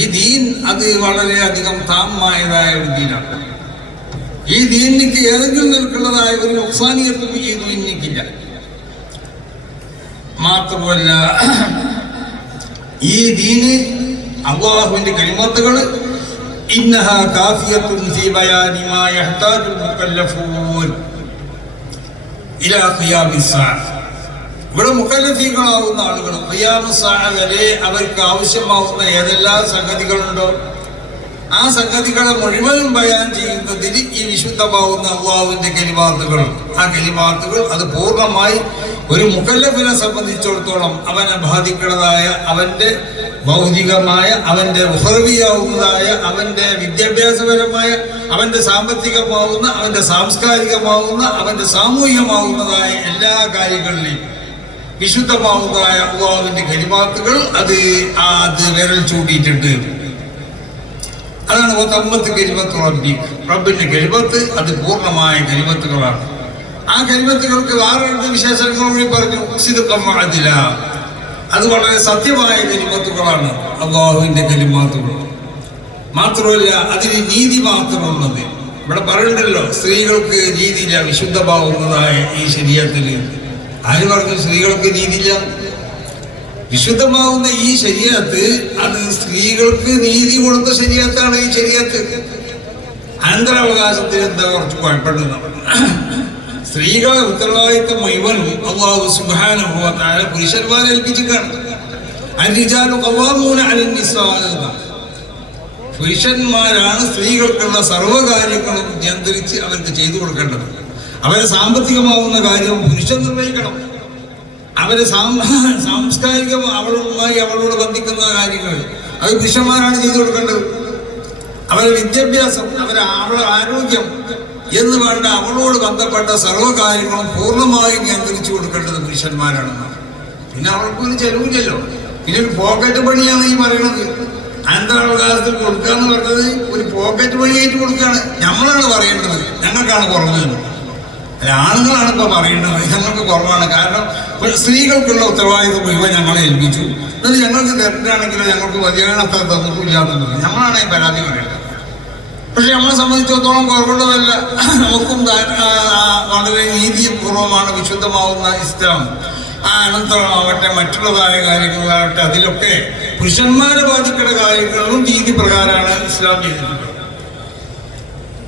ഈ ദീൻ അത് വളരെയധികം താമമായതായ ഒരു ദീനാണ്. ഈ ദീനിക്ക് ഏതെങ്കിലും നിൽക്കുന്നതായ ഒരു ഉത്സാനിയത്തും ഈ ദീനിക്കില്ല. മാത്രമല്ല ഈ ദീന് അല്ലാഹുവിന്റെ കലിമത്തുകൾ ഇന്നഹാ കാഫിയത്തുൻ ഫീ ബയാനി മാ യഹ്താജുൽ മുകല്ലഫൂൻ ഇലാ ഖിയാമിസ് സാഅ. ഇവിടെ മുകല്ലഫീകളാവുന്ന ആളുകൾ ഖിയാമുസ് സാഅ വരെ അവർക്ക് ആവശ്യമാവുന്ന ഏതെല്ലാം സംഗതികളുണ്ടോ ആ സംഗതികളെ മുഴുവനും ബയാൻ ചെയ്യുന്നതിന് ഈ വിശുദ്ധമാവുന്ന അല്ലാഹുവിന്റെ കലിമാത്തുകൾ, ആ കലിമാത്തുകൾ അത് പൂർണ്ണമായി ഒരു മുകല്ലഫിനെ സംബന്ധിച്ചിടത്തോളം അവനെ ബാധിക്കുന്നതായ അവന്റെ ഭൗതികമായ, അവന്റെ ഉഖ്റവിയാവുന്നതായ, അവന്റെ വിദ്യാഭ്യാസപരമായ, അവന്റെ സാമ്പത്തികമാവുന്ന, അവന്റെ സാംസ്കാരികമാവുന്ന, അവന്റെ സാമൂഹികമാവുന്നതായ എല്ലാ കാര്യങ്ങളിലെയും വിശുദ്ധമാവുന്നതായ അല്ലാഹുവിന്റെ കലിമാത്തുകൾ അത് വിരൽ ചൂണ്ടിയിട്ടുണ്ട്. അതാണ് തമ്മത്ത് കലിമത്ത് റബ്ബി. റബ്ബിന്റെ കലിമത്ത് അത് പൂർണ്ണമായ കലിമത്തുകളാണ്. ആ കലിമത്തുകൾക്ക് വേറെ രണ്ട് വിശേഷങ്ങൾ കൂടി പറഞ്ഞു. സിദ്ഖൻ വഅദ്ല, അത് വളരെ സത്യമായ കലിമത്തുകളാണ് അല്ലാഹുവിന്റെ കലിമത്തുകൾ. മാത്രമല്ല അതിന് നീതി മാത്രമുള്ളത്. ഇവിടെ പറയുന്നുണ്ടല്ലോ സ്ത്രീകൾക്ക് രീതിയില്ല വിശുദ്ധമാവുന്നതായ ഈ ശരീഅത്തിൽ. ആര് പറഞ്ഞു സ്ത്രീകൾക്ക് രീതിയില്ല? വിശുദ്ധമാവുന്ന ഈ ശരീഅത്ത് അത് സ്ത്രീകൾക്ക് നീതി കൊടുത്ത ശരീഅത്താണ് ഈ ശരീഅത്ത്. അനന്തരാവകാശത്തിന് എന്താ കുറച്ച് കുഴപ്പമുണ്ടെന്ന്. സ്ത്രീകളെ ഉത്തരവാദിത്വം മുഴുവനും അല്ലാഹു സുബ്ഹാനഹു വ തആല പുരുഷന്മാരെ ഏൽപ്പിച്ചിട്ടാണ്. അർരിജാലു ഖവ്വാമൂന അലൻ നിസാ. പുരുഷന്മാരാണ് സ്ത്രീകൾക്കുള്ള സർവ്വകാര്യങ്ങളും നിയന്ത്രിച്ച് അവർക്ക് ചെയ്തു കൊടുക്കേണ്ടത്. അവരെ സാമ്പത്തികമാവുന്ന കാര്യം പുരുഷൻ നിർവഹിക്കണം. അവരെ സാംസ്കാരികം അവളോട് ബന്ധിക്കുന്ന കാര്യങ്ങൾ അത് പുരുഷന്മാരാണ് ചെയ്തു കൊടുക്കേണ്ടത്. അവരുടെ വിദ്യാഭ്യാസം, അവരുടെ ആരോഗ്യം എന്ന് വേണ്ട അവളോട് ബന്ധപ്പെട്ട സർവ്വകാര്യങ്ങളും പൂർണ്ണമായും നിയന്ത്രിച്ചു കൊടുക്കേണ്ടത് പുരുഷന്മാരാണെന്നാണ്. പിന്നെ അവർക്കൊരു ചെലവില്ലല്ലോ. പിന്നെ ഒരു പോക്കറ്റ് പണിയാണ് ഈ പറയുന്നത്. അനന്തരാവകാശത്തിൽ കൊടുക്കുക എന്ന് പറഞ്ഞത് ഒരു പോക്കറ്റ് പണിയായിട്ട് കൊടുക്കുകയാണ്. നമ്മളാണ് പറയേണ്ടത് ഞങ്ങൾക്കാണ് കുറവ്. അല്ല, ആണുങ്ങളാണ് ഇപ്പൊ പറയേണ്ടത് ഞങ്ങൾക്ക് കുറവാണ്. കാരണം സ്ത്രീകൾക്കുള്ള ഉത്തരവാദിത്വം മുഴുവൻ ഞങ്ങളെ ഏൽപ്പിച്ചു. എന്നിട്ട് ഞങ്ങൾക്ക് തെറ്റാണെങ്കിലോ ഞങ്ങൾക്ക് മതിയാകണം അത്ര തന്നിട്ടില്ല എന്നുള്ളത് നമ്മളാണ് ഈ പരാതി പറയേണ്ടത്. പക്ഷെ നമ്മളെ സംബന്ധിച്ചിടത്തോളം കുറവുള്ളതല്ല. നമുക്കും വളരെ നീതിപൂർവമാണ് വിശുദ്ധമാവുന്ന ഇസ്ലാം. അനന്തരമാവട്ടെ മറ്റുള്ളതായ കാര്യങ്ങളാവട്ടെ അതിലൊക്കെ പുരുഷന്മാരെ ബാധിക്കുന്ന കാര്യങ്ങളും രീതി പ്രകാരമാണ് ഇസ്ലാം ചെയ്തിട്ടുള്ളത്.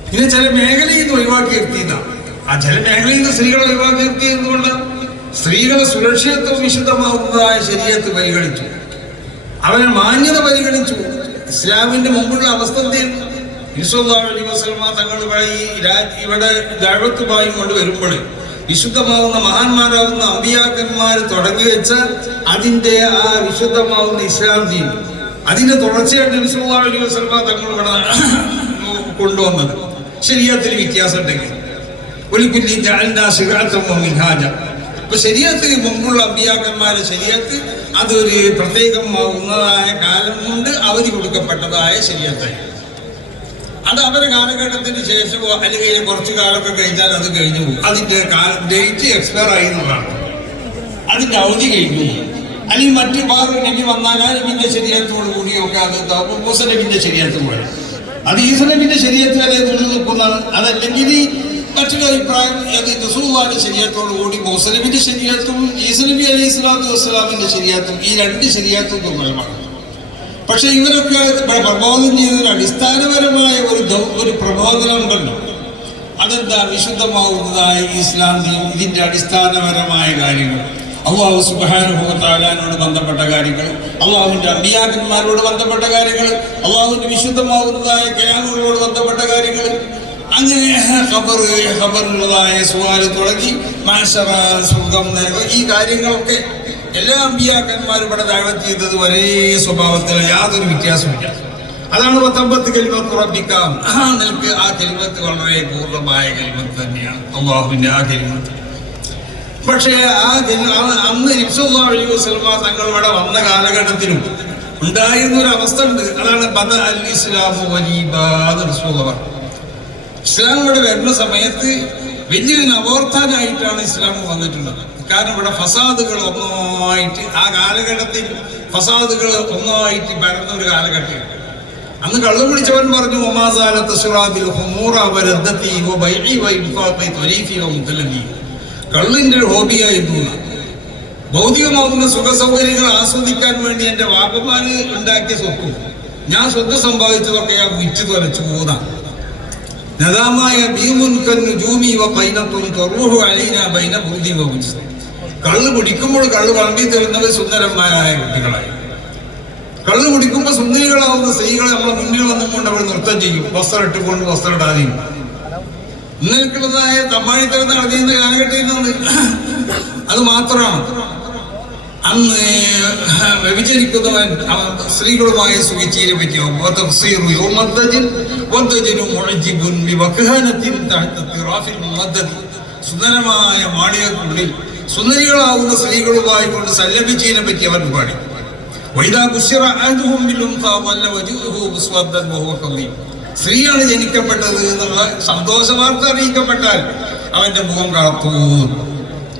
പിന്നെ ചില മേഖലയിൽ നിന്ന് ഒഴിവാക്കി നിർത്തിയതാണ്. ആ ചില മേഖലയിൽ നിന്ന് സ്ത്രീകളെ ഒഴിവാക്കി നിർത്തിയതുകൊണ്ട് സ്ത്രീകളെ സുരക്ഷിതത്വം വിശുദ്ധമാവുന്നതായ ശരീഅത്ത് പരിഗണിച്ചു. അവരെ മാന്യത പരിഗണിച്ചു. ഇസ്ലാമിന്റെ മുമ്പുള്ള അവസ്ഥ എന്തായിരുന്നു? സല്ലല്ലാഹു അലൈഹി വസല്ലം തങ്ങൾ ഇവിടെ ദഅവത്തുമായി കൊണ്ട് വരുമ്പോൾ വിശുദ്ധമാവുന്ന മഹാന്മാരാവുന്ന അമ്പിയാക്കന്മാർ തുടങ്ങി വെച്ച അതിന്റെ ആ വിശുദ്ധമാവുന്ന ഇസ്ലാം ദീൻ അതിന്റെ തുടർച്ചയായിട്ട് നബി സല്ലല്ലാഹു അലൈഹി വസല്ലം തങ്ങൾ ഇവിടെ കൊണ്ടുവന്നത്. ശരീഅത്തിൽ വ്യത്യാസം ഉണ്ടെങ്കിൽ ഒലിക്കുല്ലി ജഅൽനാ ശിർഅതൻ വ മിൻഹാജ. അപ്പൊ ശരീഅത്തിന് മുമ്പുള്ള അമ്പിയാക്കന്മാരുടെ ശരീഅത്ത് അതൊരു പ്രത്യേകമാവുന്നതായ കാലം കൊണ്ട് അവധി കൊടുക്കപ്പെട്ടതായ ശരീഅത്തായി. അത് അവരുടെ കാലഘട്ടത്തിന് ശേഷമോ അല്ലെങ്കിൽ കുറച്ചു കാലമൊക്കെ കഴിഞ്ഞാൽ അത് കഴിഞ്ഞു പോകും. അതിന്റെ ഡേറ്റ് എക്സ്പയർ ആയി എന്നുള്ളതാണ്. അതിന്റെ അവധി കഴിഞ്ഞു. അല്ലെങ്കിൽ മറ്റു വേറൊരു നബി വന്നാൽ ആ നബിന്റെ ശരീഅത്തോട് കൂടിയൊക്കെ അത് മൂസ നബിന്റെ ശരീഅത്ത് പോലെ അത് ഈസ നബിന്റെ ശരീഅത്ത് വരെ നിലനിൽക്കുന്നതാണ്. അതല്ലെങ്കിൽ മറ്റൊരു അഭിപ്രായം റസൂലുള്ളാഹിന്റെ ശരീഅത്തോടു കൂടി മൂസ നബിന്റെ ശരീഅത്തും ഈസ നബി അലൈഹി സ്വലാത്തു വസ്സലാമിന്റെ ശരീഅത്തും ഈ രണ്ട് ശരീഅത്തും ദുർബലമാണ്. പക്ഷെ ഇവരൊക്കെ പ്രബോധനം ചെയ്തതിന് അടിസ്ഥാനപരമായ ഒരു പ്രബോധനം ഉണ്ടല്ലോ. അതെന്താ? വിശുദ്ധമാവുന്നതായ ഇസ്ലാം ഇതിന്റെ അടിസ്ഥാനപരമായ കാര്യങ്ങൾ, അല്ലാഹു സുബ്ഹാനഹു വ തആലയോട് ബന്ധപ്പെട്ട കാര്യങ്ങൾ, അല്ലാഹുവിന്റെ അമ്പിയാക്കന്മാരോട് ബന്ധപ്പെട്ട കാര്യങ്ങൾ, അല്ലാഹുവിന്റെ വിശുദ്ധമാവുന്നതായ കലാമുകളോട് ബന്ധപ്പെട്ട കാര്യങ്ങൾ, അങ്ങനെ ഖബറുള്ളതായ സുആൽ തുടങ്ങി മാശറ സുഖം നരകം ഈ കാര്യങ്ങളൊക്കെ എല്ലാ അമ്പിയാക്കന്മാരും ഇവിടെ ദഅവത്ത് ചെയ്തത് ഒരേ സ്വഭാവത്തിൽ യാതൊരു വ്യത്യാസമില്ല. അതാണ് 19 കലിമത്ത് റബ്ബിക്കാം. നിനക്ക് ആ കലിമത്ത് വളരെ പൂർണ്ണമായ കലിമത്ത് തന്നെയാണ് അല്ലാഹുവിന്റെ ആ കലിമത്ത്. പക്ഷേ അന്ന് നബി സല്ലല്ലാഹു അലൈഹി വസല്ലം തങ്ങൾ ഇവിടെ വന്ന കാലഘട്ടത്തിലും ഉണ്ടായിരുന്ന ഒരു അവസ്ഥ ഉണ്ട്. അതാണ് ബദ അൽ ഇസ്ലാമു വരീബാ എന്ന് റസൂലുള്ളാഹി പറഞ്ഞു. ഇസ്ലാം ഇവിടെ വരുന്ന സമയത്ത് വലിയൊരു നവോത്ഥാനായിട്ടാണ് ഇസ്ലാം വന്നിട്ടുള്ളത്. കാരണം ഇവിടെ ഫസാദുകൾ ഒന്നായിട്ട് ആ കാലഘട്ടത്തിൽ ഫസാദുകൾ ഒന്നായിട്ട് പരന്ന ഒരു കാലഘട്ടം. അന്ന് കള്ളു പിടിച്ചവൻ പറഞ്ഞു കള്ളിന്റെ ഒരു ഹോബിയായിരുന്നു. ഭൗതികമാകുന്ന സുഖ സൗകര്യങ്ങൾ ആസ്വദിക്കാൻ വേണ്ടി എന്റെ വാപ്പമാര് ഉണ്ടാക്കിയ സ്വത്തും ഞാൻ സ്വത്ത് സമ്പാദിച്ചതൊക്കെ ഞാൻ വിറ്റ് തുലച്ചു പോകുന്നതാണ്. കള്ള് കുടിക്കുമ്പോൾ കള്ള് വളണ്ടി തരുന്നവർ സുന്ദരന്മാരായ കുട്ടികളായി. കള്ള് കുടിക്കുമ്പോൾ സുന്ദരികളാവുന്ന സ്ത്രീകളെ നമ്മളെ മുന്നിൽ വന്നുകൊണ്ട് അവർ നൃത്തം ചെയ്യും. വസ്ത്രം ഇട്ടുകൊണ്ട് വസ്ത്രം ഇടാതെയും ഇന്നേക്കുള്ളതായ തമ്മാടിത്തരം നടത്തിയുന്ന കാലഘട്ടത്തിൽ നിന്ന് അത് മാത്രമാണ്. അന്ന് വ്യഭിചരിക്കുന്നവൻ സ്ത്രീകളുമായി സുഖിച്ചതിനെ പറ്റിയോ സുന്ദരമായ മാളികക്കുള്ളിൽ സുന്ദരികളാവുന്ന സ്ത്രീകളുമായി കൊണ്ട് സല്ലപിച്ചതിനെ പറ്റി അവൻ പാടി. സ്ത്രീയാണ് ജനിക്കപ്പെട്ടത് എന്നുള്ള സന്തോഷ വാർത്ത അറിയിക്കപ്പെട്ടാൽ അവന്റെ മുഖം കറുത്തു.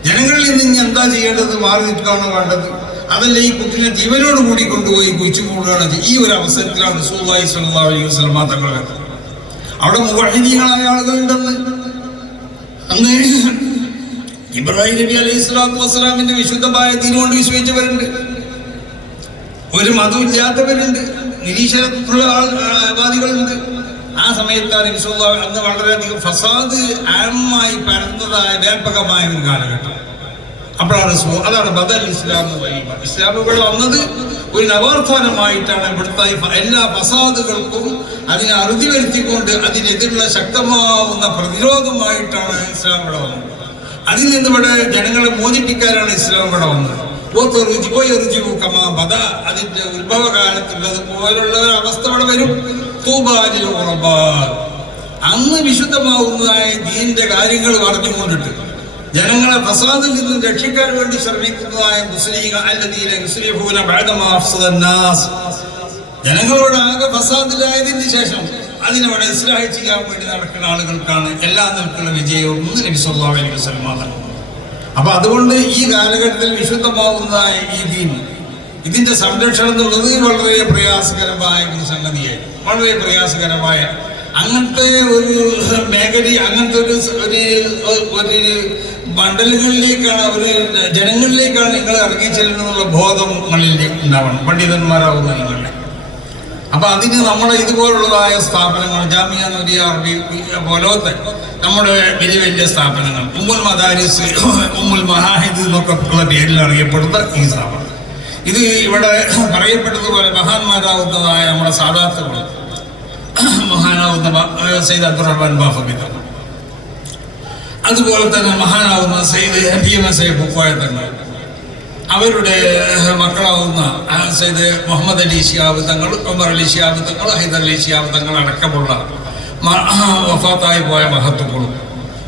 ജനങ്ങളിൽ നിന്ന് എന്താ ചെയ്യേണ്ടത്? മാറി നിൽക്കുകയാണ് വേണ്ടത്. അതല്ല ഈ കുട്ടിനെ ജീവനോട് കൂടി കൊണ്ടുപോയി കുഴിച്ചു കൂടുകയാണ്. ഈ ഒരു അവസരത്തിലാണ് റസൂലുള്ളാഹി സ്വല്ലല്ലാഹു അലൈഹി വസല്ലം തങ്ങൾ. അവിടെ മുവഹ്ഹിദീങ്ങളായ ആളുകളുണ്ടെന്ന്. അന്ന് ഇബ്രാഹിം നബി അലൈഹി സ്വലാത്തു വസ്സലാമിന്റെ വിശുദ്ധമായ ദീൻ കൊണ്ട് വിശ്വസിച്ചവരുണ്ട്, ഒരു മതമില്ലാത്തവരുണ്ട്, നിരീശ്വരത്തിലുള്ള വാദികളുണ്ട്. ആ സമയത്താണ് അന്ന് വളരെയധികം ഫസാദ് ആമായി പരന്നതായ വ്യാപകമായ ഒരു കാലഘട്ടം. അപ്പോഴാണ് അതാണ് ബദൽ ഇസ്ലാം എന്ന് പറയുന്നത്. ഇസ്ലാം ഇവിടെ വന്നത് ഒരു നവോത്ഥാനമായിട്ടാണ്. ഇവിടുത്തെ എല്ലാ ഫസാദുകൾക്കും അതിനെ അറുതി വരുത്തിക്കൊണ്ട് അതിനെതിരുള്ള ശക്തമാവുന്ന പ്രതിരോധമായിട്ടാണ് ഇസ്ലാം ഇവിടെ വന്നത്. അതിൽ നിന്ന് ഇവിടെ ജനങ്ങളെ മോചിപ്പിക്കാനാണ് ഇസ്ലാം ഇവിടെ വന്നത്. അതിന്റെ ഉത്ഭവകാലത്തുള്ളത് പോലുള്ള ഒരു അവസ്ഥ ഇവിടെ വരും. അന്ന് വിശുദ്ധമാവുന്നതായ ദീനിന്റെ കാര്യങ്ങൾ പറഞ്ഞുകൊണ്ടിട്ട് ജനങ്ങളെ ഫസാദിൽ നിന്ന് രക്ഷിക്കാൻ വേണ്ടി ശ്രമിക്കുന്നതായ ജനങ്ങളോട് ആകെ ഫസാദിലായതിന് ശേഷം അതിനവിടെ ഇസ്ലാഹ് ചെയ്യാൻ വേണ്ടി നടക്കുന്ന ആളുകൾക്കാണ് എല്ലാ നിലക്കുള്ള വിജയവും നബി സല്ലല്ലാഹു അലൈഹി വസല്ലം. അപ്പൊ അതുകൊണ്ട് ഈ കാലഘട്ടത്തിൽ വിശുദ്ധമാവുന്നതായ ഈ ദീൻ, ഇതിന്റെ സംരക്ഷണം എന്നുള്ളത് വളരെ പ്രയാസകരമായ ഒരു സംഗതിയായി, വളരെ പ്രയാസകരമായ അങ്ങനത്തെ ഒരു മേഖല, അങ്ങനത്തെ ഒരു മണ്ഡലങ്ങളിലേക്കാണ്, ഒരു ജനങ്ങളിലേക്കാണ് നിങ്ങൾ ഇറങ്ങി ചെല്ലുന്നുള്ള ബോധം നിങ്ങളിൽ ഉണ്ടാവണം, പണ്ഡിതന്മാരാവുന്ന നിങ്ങളുടെ. അപ്പൊ അതിന് നമ്മുടെ ഇതുപോലുള്ളതായ സ്ഥാപനങ്ങൾ, ജാമിയ നൂരിയ അറബി പോലത്തെ നമ്മുടെ വലിയ വലിയ സ്ഥാപനങ്ങൾ, ഉമ്മുൽ മദാരിസ്, ഉമ്മുൽ മഹാഹിദ് എന്നൊക്കെ ഉള്ള പേരിൽ അറിയപ്പെടുന്ന ഈ സ്ഥാപനം, ഇത് ഇവിടെ പറയപ്പെട്ടതുപോലെ മഹാന്മാരാവുന്നതായ നമ്മുടെ സാദാത്തുകൾ, മഹാനാവുന്ന സയ്യിദ് അബ്ദുറഹ്മാൻ ബാഫഖി തങ്ങൾ, അതുപോലെ തന്നെ മഹാനാവുന്ന സയ്യിദ് PMS പൂക്കോയ തങ്ങൾ, അവരുടെ മക്കളാവുന്ന സയ്യിദ് മുഹമ്മദ് അലി ശിഹാബ് തങ്ങൾ, ഉമർ അലി ശിഹാബ് തങ്ങൾ, ഹൈദർ അലി ശിഹാബ് തങ്ങൾ അടക്കമുള്ള വഫാത്തായി പോയ മഹത്തുക്കളും,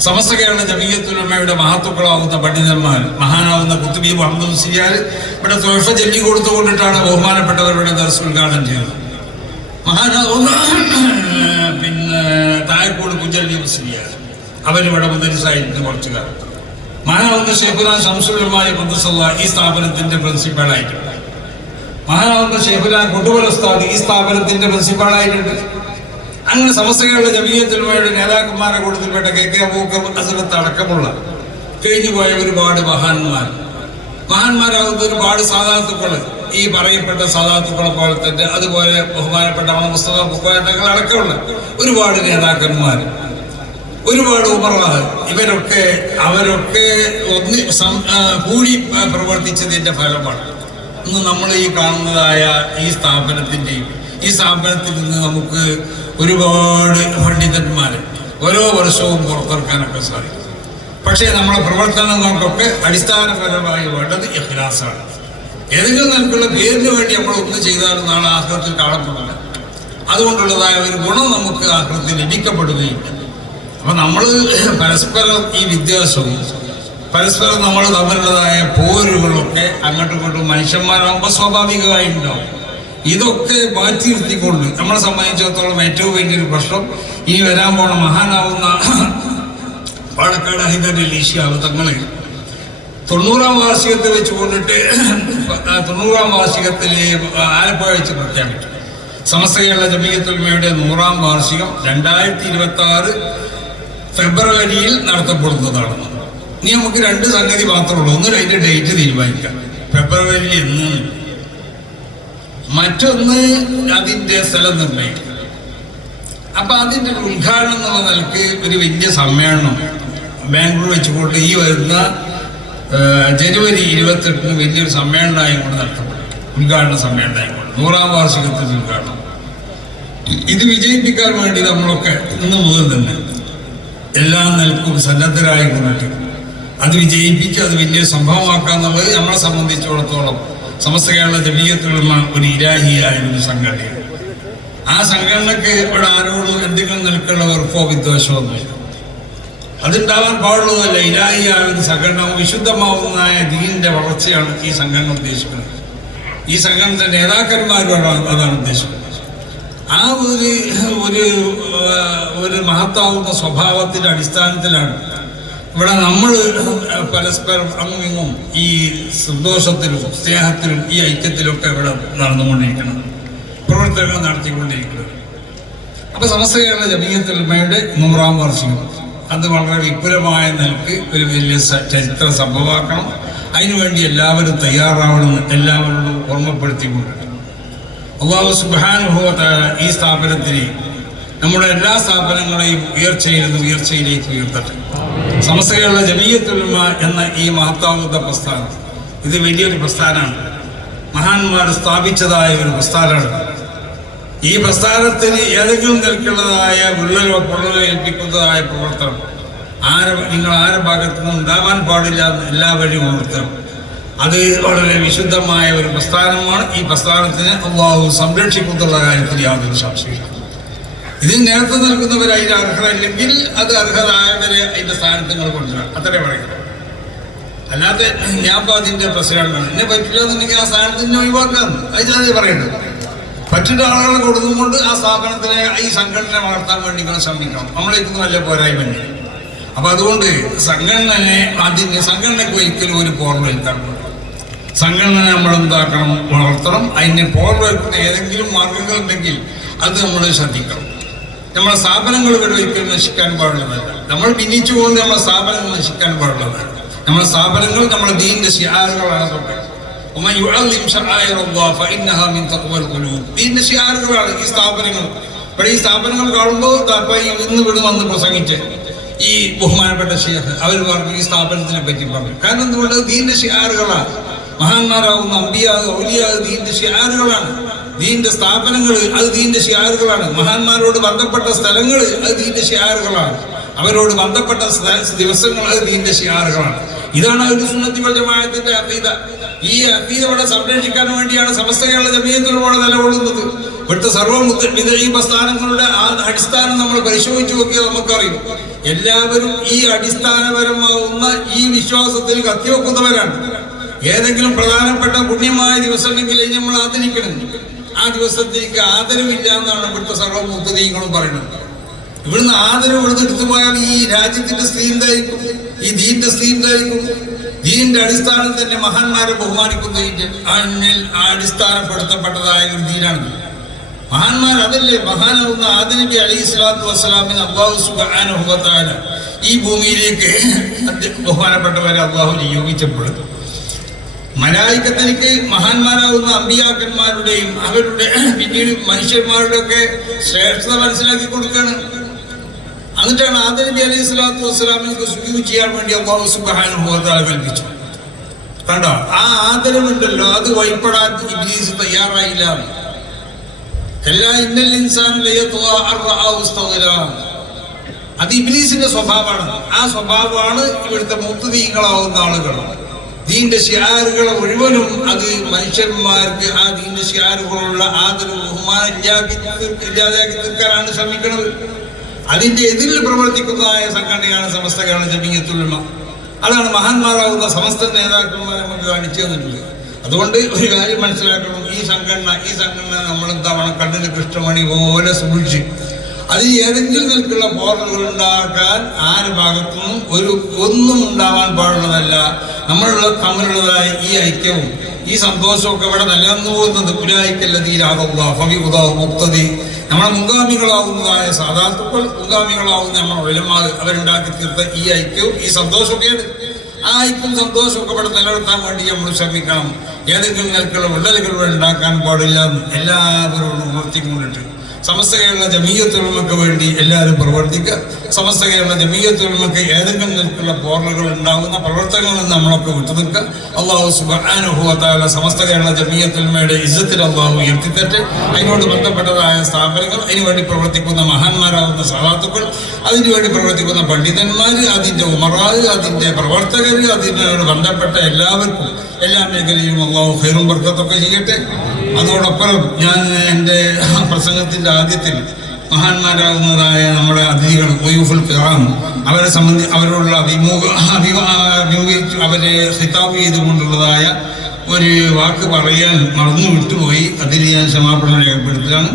സമസ്ത കേരള ജമീയത്തുൽ ഉലമയുടെ മഹത്തുക്കളാവുന്ന പണ്ഡിതന്മാർ, മഹാനാവുന്ന ഖുത്ബി മുഹമ്മദ് മുസ്ലിയാർ ഇവിടെ തൊഴഫ ചൊല്ലി കൊടുത്തുകൊണ്ടിട്ടാണ് ബഹുമാനപ്പെട്ടവരുടെ ദർസ് ഉദ്ഘാടനം ചെയ്തത്. മഹാനാവുന്ന പിന്നെ തായക്കോട് കുഞ്ചല്ലി മുസ്ലിയാർ, അവരിവിടെ മുദരിസായിരുന്നു കുറച്ചു കാലം. മഹാനാവുന്ന ഷെയ്ഖുനാ ശംസുൽ ഉലമാ ഖുദ്ദസല്ലാഹ് ഈ സ്ഥാപനത്തിന്റെ പ്രിൻസിപ്പാളായിട്ടുണ്ട്. മഹാനാവുന്ന ഷെയ്ഖുനാ കൊട്ടുവൽ ഉസ്താദ് ഈ സ്ഥാപനത്തിന്റെ പ്രിൻസിപ്പാളായിട്ടുണ്ട്. അങ്ങനെ സമസ്ത കേരള ജമീയത്തുൽ ഉലമയുടെ നേതാക്കന്മാരെ കൂട്ടത്തിൽപ്പെട്ട KK അബൂബക്കർ ഹസ്രത്ത് അടക്കമുള്ള കഴിഞ്ഞുപോയ ഒരുപാട് മഹാന്മാരാവുന്ന ഒരുപാട് സാദാത്തുക്കൾ, ഈ പറയപ്പെട്ട സാദാത്തുക്കളെ പോലെ തന്നെ അതുപോലെ ബഹുമാനപ്പെട്ട മുസ്തഫ പൂക്കോയ തങ്ങൾ അടക്കമുള്ള ഒരുപാട് നേതാക്കന്മാർ, ഒരുപാട് ഉമറാഹ്, അവരൊക്കെ കൂടി പ്രവർത്തിച്ചതിന്റെ ഫലമാണ് ഇന്ന് നമ്മൾ ഈ കാണുന്നതായ ഈ സ്ഥാപനത്തിൽ നിന്ന് നമുക്ക് ഒരുപാട് പണ്ഡിതന്മാർ ഓരോ വർഷവും പുറത്തിറക്കാനൊക്കെ സാധിക്കും. പക്ഷേ നമ്മുടെ പ്രവർത്തനങ്ങൾക്കൊക്കെ അടിസ്ഥാനപരമായി വേണ്ടത് ഇഖ്ലാസാണ്. ഏതെങ്കിലും നിലക്കുള്ള പേരിന് വേണ്ടി നമ്മൾ ഒന്ന് ചെയ്താലും നാളെ ആഖിറത്തിൽ കാണപ്പെടുന്നില്ല. അതുകൊണ്ടുള്ളതായ ഒരു ഗുണം നമുക്ക് ആഖിറത്തിൽ ലഭിക്കപ്പെടുകയില്ല. അപ്പൊ നമ്മൾ പരസ്പരം ഈ വിദ്യാസവും പരസ്പരം നമ്മൾ തമ്മിലുള്ളതായ പോരുകളൊക്കെ അങ്ങോട്ടും ഇങ്ങോട്ടും മനുഷ്യന്മാരാകുമ്പോൾ സ്വാഭാവികമായി ഉണ്ടാവും. ഇതൊക്കെ മാറ്റി നിർത്തിക്കൊണ്ട് നമ്മളെ സംബന്ധിച്ചിടത്തോളം ഏറ്റവും വലിയൊരു പ്രശ്നം ഈ വരാൻ പോണ മഹാനാവുന്ന പാലക്കാട് ഹൈദർ അലി ശിഹാബ് തങ്ങളെ 90-ാം വാർഷികത്തെ വെച്ച് കൊണ്ടിട്ട് 90-ാം വാർഷികത്തിൽ ആലപ്പുഴ വെച്ച് പ്രഖ്യാപിച്ചു. സമസ്ത കേരള ജമീയത്തുൽ ഉലമയുടെ 100-ാം വാർഷികം 2026 ഫെബ്രുവരിയിൽ നടത്തപ്പെടുന്നതാണ്. ഇനി നമുക്ക് രണ്ട് സംഗതി മാത്രമേ ഉള്ളൂ. ഒന്ന് അതിന്റെ ഡേറ്റ് തീരുമാനിക്കാം, ഫെബ്രുവരിയിൽ എന്ന്. മറ്റൊന്ന് അതിന്റെ സ്ഥലം നിർണ്ണയിക്കുക. അപ്പൊ അതിന്റെ ഒരു ഉദ്ഘാടനം എന്നുള്ള നിലക്ക് ഒരു വലിയ സമ്മേളനം ബാംഗ്ലൂർ വെച്ചുകൊണ്ട് ഈ വരുന്ന ജനുവരി 28-ന് വലിയൊരു സമ്മേളനമായിക്കൊണ്ട് നടത്തപ്പെടും. ഉദ്ഘാടന സമ്മേളനമായിക്കൊണ്ട് 100-ാം വാർഷികത്തിന്റെ ഉദ്ഘാടനം. ഇത് വിജയിപ്പിക്കാൻ വേണ്ടി നമ്മളൊക്കെ ഇന്ന് മുതൽ തന്നെ എല്ലാ നിലക്കും സന്നദ്ധരായി കൊണ്ടിട്ട് അത് വിജയിപ്പിച്ച് അത് വലിയ സംഭവമാക്കുക എന്നുള്ളത് നമ്മളെ സംബന്ധിച്ചിടത്തോളം സമസ്ത കേരള ജമീയത്തുൽ ഉലമ ഒരു ഇലാഹിയായ ഒരു സംഘടനയാണ്. ആ സംഘടനക്ക് ഇവിടെ ആരോടും എന്തെങ്കിലും നിലക്കുള്ള വെറുപ്പോ വിദ്വേഷമോ ഒന്നുമില്ല. അതുണ്ടാവാൻ പാടുള്ളതല്ല. ഇലാഹിയായ ഒരു സംഘടന, വിശുദ്ധമാവുന്നതായ ദീനിന്റെ വളർച്ചയാണ് ഈ സംഘടന ഉദ്ദേശിക്കുന്നത്. ഈ സംഘടനയുടെ നേതാക്കന്മാരും അതാണ് ഉദ്ദേശിക്കുന്നത്. ആ ഒരു മഹത്താവുന്ന സ്വഭാവത്തിന്റെ അടിസ്ഥാനത്തിലാണ് ഇവിടെ നമ്മൾ പരസ്പരം അങ്ങും ഈ സന്തോഷത്തിലും സ്നേഹത്തിലും ഈ ഐക്യത്തിലൊക്കെ ഇവിടെ നടന്നുകൊണ്ടിരിക്കുന്നത്, പ്രവർത്തനങ്ങൾ നടത്തിക്കൊണ്ടിരിക്കുന്നത്. അപ്പോൾ സമസ്ത കേരള ജമീയത്തുൽ ഉലമയുടെ 100-ാം വാർഷികം അത് വളരെ വിപുലമായ നിലക്ക് ഒരു വലിയ ചരിത്ര സംഭവമാക്കണം. അതിനുവേണ്ടി എല്ലാവരും തയ്യാറാവണമെന്ന് എല്ലാവരോടും ഓർമ്മപ്പെടുത്തിക്കൊണ്ട് അല്ലാഹു സുബ്ഹാനഹു വ തആല ഈ സ്ഥാപനത്തിന് നമ്മുടെ എല്ലാ സ്ഥാപനങ്ങളെയും ഉയർച്ചയിലേക്ക് ഉയർത്തട്ടെ. സമസ്ത കേരള ജമീയത്തുൽ ഉലമ എന്ന ഈ മഹത്താവുന്ന പ്രസ്ഥാനം ഇത് വലിയൊരു പ്രസ്ഥാനമാണ്. മഹാന്മാർ സ്ഥാപിച്ചതായ ഒരു പ്രസ്ഥാനമാണ്. ഈ പ്രസ്ഥാനത്തിന് ഏതെങ്കിലും നിലക്കുള്ളതായ വിള്ളലോ പൊള്ളലോ ഏൽപ്പിക്കുന്നതായ പ്രവർത്തനം നിങ്ങൾ ആരുടെ ഭാഗത്തുനിന്നും ഉണ്ടാവാൻ പാടില്ല എന്ന് എല്ലാവരെയും ഉണർത്തണം. അത് വളരെ വിശുദ്ധമായ ഒരു പ്രസ്ഥാനമാണ്. ഈ പ്രസ്ഥാനത്തിന് അല്ലാഹു സംരക്ഷിക്കുന്നുള്ള കാര്യത്തിൽ യാതൊരു സംശയമില്ല. ഇതിന് നേരത്തെ നിൽക്കുന്നവർ അതിന് അർഹതല്ലെങ്കിൽ അത് അർഹതായവരെ അതിൻ്റെ സ്ഥാനത്തുങ്ങൾ കൊണ്ടുവരാം, അത്രേ പറയുന്നത്. അല്ലാതെ ഞാൻ അതിൻ്റെ പ്രസിഡന്റാണ്, എന്നെ പറ്റില്ല എന്നുണ്ടെങ്കിൽ ആ സ്ഥാനത്തിന് ഒഴിവാക്കാന്ന് അതിനത് പറയേണ്ടത്. മറ്റൊരു ആളുകളെ കൊടുക്കുകൊണ്ട് ആ സ്ഥാപനത്തിനെ ഈ സംഘടന വളർത്താൻ വേണ്ടി നിങ്ങൾ ശ്രമിക്കണം. നമ്മളേക്കൊന്നും വല്ല പോരായ്മ. അപ്പൊ അതുകൊണ്ട് സംഘടനയ്ക്ക് ഒരിക്കലും ഒരു പോർവെൽക്കാൻ പാടില്ല. സംഘടന നമ്മൾ എന്താക്കണം, വളർത്തണം. അതിന് പോർവെൽക്കുന്ന ഏതെങ്കിലും മാർഗങ്ങൾ ഉണ്ടെങ്കിൽ അത് നമ്മൾ ശ്രദ്ധിക്കണം. നമ്മളെ സ്ഥാപനങ്ങൾ ഇവിടെ ഒരിക്കലും നശിക്കാൻ പാടുള്ളതല്ല. നമ്മൾ ഭിന്നിച്ചുകൊണ്ട് നമ്മളെ സ്ഥാപനങ്ങൾ നശിക്കാൻ പാടുള്ളതല്ല. നമ്മളെ സ്ഥാപനങ്ങൾ നമ്മുടെ ദീനിന്റെ ശിആറുകളാണ്. ദീനിന്റെ ശിആറുകളാണ് ഈ സ്ഥാപനങ്ങൾ. ഇവിടെ ഈ സ്ഥാപനങ്ങൾ കാണുമ്പോൾ ഇന്ന് ഇവിടെ വന്ന് പ്രസംഗിച്ച് ഈ ബഹുമാനപ്പെട്ട ശൈഖ് അവർ പറഞ്ഞു ഈ സ്ഥാപനത്തിനെ പറ്റി പറഞ്ഞു. കാരണം എന്തുകൊണ്ട് ദീനിന്റെ ശിആറുകളാണ്. മഹാന്മാരാകുന്ന അമ്പിയാ ഔലിയാ ദീനിന്റെ ശിആറുകളാണ്. ദീനിന്റെ സ്ഥാപനങ്ങൾ അത് ദീനിന്റെ ശിആറുകളാണ്. മഹാന്മാരോട് ബന്ധപ്പെട്ട സ്ഥലങ്ങൾ അത് ദീനിന്റെ ശിആറുകളാണ്. അവരോട് ബന്ധപ്പെട്ട ദിവസങ്ങൾ അത് ദീനിന്റെ ശിആറുകളാണ്. ഇതാണ് അഹ്ലു സുന്നത്തി വൽ ജമാഅത്തിന്റെ അഖീദ. ഈ അഖീദ ഇവിടെ സംരക്ഷിക്കാൻ വേണ്ടിയാണ് സമസ്ത കേരള ജമീയത്തുൽ ഉലമ നിലകൊള്ളുന്നത്. ഇവിടുത്തെ സർവ്വ ഈ പ്രസ്ഥാനങ്ങളുടെ ആ അടിസ്ഥാനം നമ്മൾ പരിശോധിച്ച് നോക്കിയാൽ നമുക്കറിയും. എല്ലാവരും ഈ അടിസ്ഥാനപരമാവുന്ന ഈ വിശ്വാസത്തിൽ കത്തിവെക്കുന്നവരാണ്. ഏതെങ്കിലും പ്രധാനപ്പെട്ട പുണ്യമായ ദിവസം ഉണ്ടെങ്കിൽ നമ്മൾ ആദരിക്കണം. ആ ദിവസത്തേക്ക് ആദരവില്ല എന്നാണ് ഇവിടുത്തെ സർവ്വ മുത്തദീങ്ങളും പറയുന്നത്. ഇവിടുന്ന് ആദരവ് ഇവിടുന്ന് എടുത്തു പോയാൽ ഈ രാജ്യത്തിന്റെ സ്ഥിതി എന്തായിരിക്കും, ഈ ദീനിന്റെ സ്ഥിതി എന്തായിരിക്കും? ദീനിന്റെ അടിസ്ഥാനം തന്നെ മഹാന്മാരെ ബഹുമാനിക്കുന്നതിന്റെ അടിസ്ഥാനപ്പെടുത്തപ്പെട്ടതായ ഒരു ദീനാണ്. മഹാന്മാർ അതല്ലേ മഹാനാവുന്ന ആദം നബി അലൈഹി സ്വലാത്തു വസ്സലാമിന് അല്ലാഹു സുബ്ഹാനഹു വ തആല ഈ ഭൂമിയിലേക്ക് ബഹുമാനപ്പെട്ടവരെ അല്ലാഹു നിയോഗിച്ചപ്പെടും. മലായികത്തിലേക്ക് മഹാന്മാരാവുന്ന അമ്പിയാക്കന്മാരുടെയും അവരുടെ പിന്നീട് മനുഷ്യന്മാരുടെ ഒക്കെ ശ്രേഷ്ഠത മനസ്സിലാക്കി കൊടുക്കുകയാണ്. എന്നിട്ടാണ് ആദം നബി അലൈഹി സ്വലാത്തു വസ്സലാമിന് സുജൂദ് ചെയ്യാൻ വേണ്ടി അല്ലാഹു സുബ്ഹാനഹു വ തആല കൽപ്പിച്ചു. കണ്ടോ, ആ ആദരവുണ്ടല്ലോ അത് വഴിപ്പെടാൻ ഇബ്ലീസ് തയ്യാറായില്ല. അത് ഇബ്ലീസിന്റെ സ്വഭാവമാണ്. ആ സ്വഭാവമാണ് ഇവിടുത്തെ മുത്തദീങ്ങളാവുന്ന ആളുകൾ. ദീന്റെ ശിആറുകളെ മുഴുവനും അത് മനുഷ്യന്മാർക്ക് ആ ദീന്റെ ശിആറുകളുള്ള ആദരവ് ബഹുമാനം ഇല്ലാതാക്കി തീർക്കാനാണ് ശ്രമിക്കുന്നത്. അതിന്റെ എതിരിൽ പ്രവർത്തിക്കുന്നതായ സംഘടനയാണ് സമസ്ത കേരള ജമീയത്തുൽ ഉലമ. അതാണ് മഹാന്മാരാകുന്ന സമസ്ത നേതാക്കന്മാരെ നമുക്ക് കാണിച്ചു തന്നിട്ടുള്ളത്. അതുകൊണ്ട് ഒരു കാര്യം മനസ്സിലാക്കണം, ഈ സംഘടന നമ്മളെന്താവണ കണ്ണിന് കൃഷ്ണമണി പോലെ സൂക്ഷിച്ച് അതിൽ ഏതെങ്കിലും നിലക്കുള്ള പോറലുകൾ ഉണ്ടാക്കാൻ ആരുടെ ഭാഗത്തുനിന്നും ഒന്നും ഉണ്ടാവാൻ പാടുള്ളതല്ല. നമ്മളുള്ള തമ്മിലുള്ളതായ ഈ ഐക്യവും ഈ സന്തോഷവും ഒക്കെ ഇവിടെ നിലനിന്നു പോകുന്നത് മുക്തതി നമ്മളെ മുൻഗാമികളാവുന്നതായ സാധാത്തുക്കൾ, മുൻഗാമികളാവുന്ന നമ്മുടെ ഉലമാ അവരുണ്ടാക്കി തീർത്ത ഈ ഐക്യവും ഈ സന്തോഷമൊക്കെയാണ്. ആ ഐക്യം സന്തോഷമൊക്കെ ഇവിടെ നിലനിർത്താൻ വേണ്ടി നമ്മൾ ശ്രമിക്കണം. ഏതെങ്കിലും നിലക്കുള്ള വിള്ളലുകൾ ഉണ്ടാക്കാൻ പാടില്ല എന്ന് എല്ലാവരോടും ഉണർത്തിക്കൊണ്ടിട്ട് സമസ്ത കേരള ജമീയത്തുൽ ഉലമക്ക് വേണ്ടി എല്ലാവരും പ്രവർത്തിക്കുക. സമസ്ത കേരള ജമീയത്തുൽ ഉലമക്ക് ഏതെങ്കിലും നിലക്കുള്ള പോറലുകൾ ഉണ്ടാകുന്ന പ്രവർത്തനങ്ങളിൽ നിന്ന് നമ്മളൊക്കെ വിട്ടുനിൽക്കുക. അല്ലാഹു സുബ്ഹാനഹു വ തആല സമസ്ത കേരള ജമീയത്തുൽ ഉലമയുടെ ഇസ്സത്തിൽ അല്ലാഹു ഉയർത്തിത്തട്ടെ. അതിനോട് ബന്ധപ്പെട്ടതായ സ്ഥാപനങ്ങൾ, അതിനുവേണ്ടി പ്രവർത്തിക്കുന്ന മഹാന്മാരാകുന്ന സഹാത്തുക്കൾ, അതിനുവേണ്ടി പ്രവർത്തിക്കുന്ന പണ്ഡിതന്മാർ, അതിൻ്റെ ഉമറാവ്, അതിൻ്റെ പ്രവർത്തകർ, അതിനോട് ബന്ധപ്പെട്ട എല്ലാവർക്കും എല്ലാ മേഖലയിലും അല്ലാഹു ഖൈറും ബർക്കത്തൊക്കെ ചെയ്യട്ടെ. അതോടൊപ്പം ഞാൻ എൻ്റെ പ്രസംഗത്തിൻ്റെ ആദ്യത്തിൽ മഹാന്മാരാകുന്നതായ നമ്മുടെ അതിഥികൾ വയൂഫുൽ കിറാം അവരെ അവരോടുള്ള അവരെ ഖിതാബ് ചെയ്തുകൊണ്ടുള്ളതായ ഒരു വാക്ക് പറയാൻ മറന്നു വിട്ടുപോയി. അതിൽ ഞാൻ ക്ഷമാപണം രേഖപ്പെടുത്തുകയാണ്.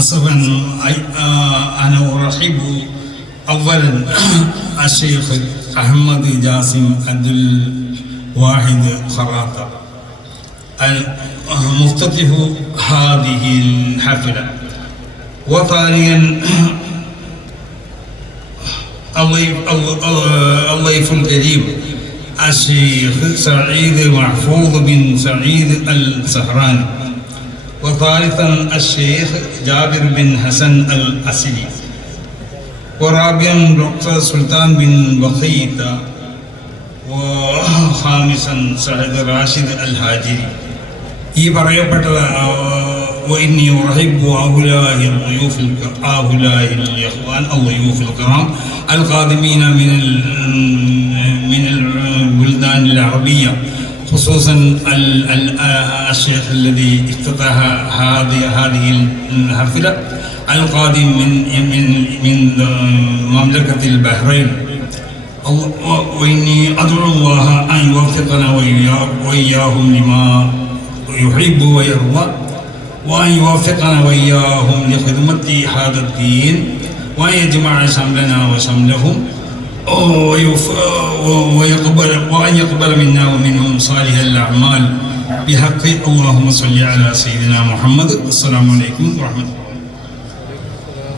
അസഫൻ അനറഹിബു അവലൻ അഹമ്മദ് ജാസിം അബ്ദുൽ വാഹിദ് ഖറാത്ത. مفتتح هذه الحفلة. وثانيا الضيف الكريم الشيخ سعيد محفوظ بن سعيد السهراني. وثالثا الشيخ جابر بن حسن الأسلي. ورابعا دكتور سلطان بن بقية. وخامسا سعيد راشد الهاجري. ഈ പറയപ്പെട്ടത് وإني أحب هؤلاء الإخوان الضيوف الكرام القادمين من البلدان العربية، خصوصا الشيخ الذي افتتح هذه الحفلة القادم من مملكة البحرين. وإني أدعو الله أن يوفقنا وإياهم لما يحب ويرضى، وأن يوفقنا وإياهم لخدمة هذا الدين، وأن يجمع شملنا وشملهم، وأن يقبل منا ومنهم صالح الأعمال بحق اللهم صل على سيدنا محمد. السلام عليكم ورحمة الله.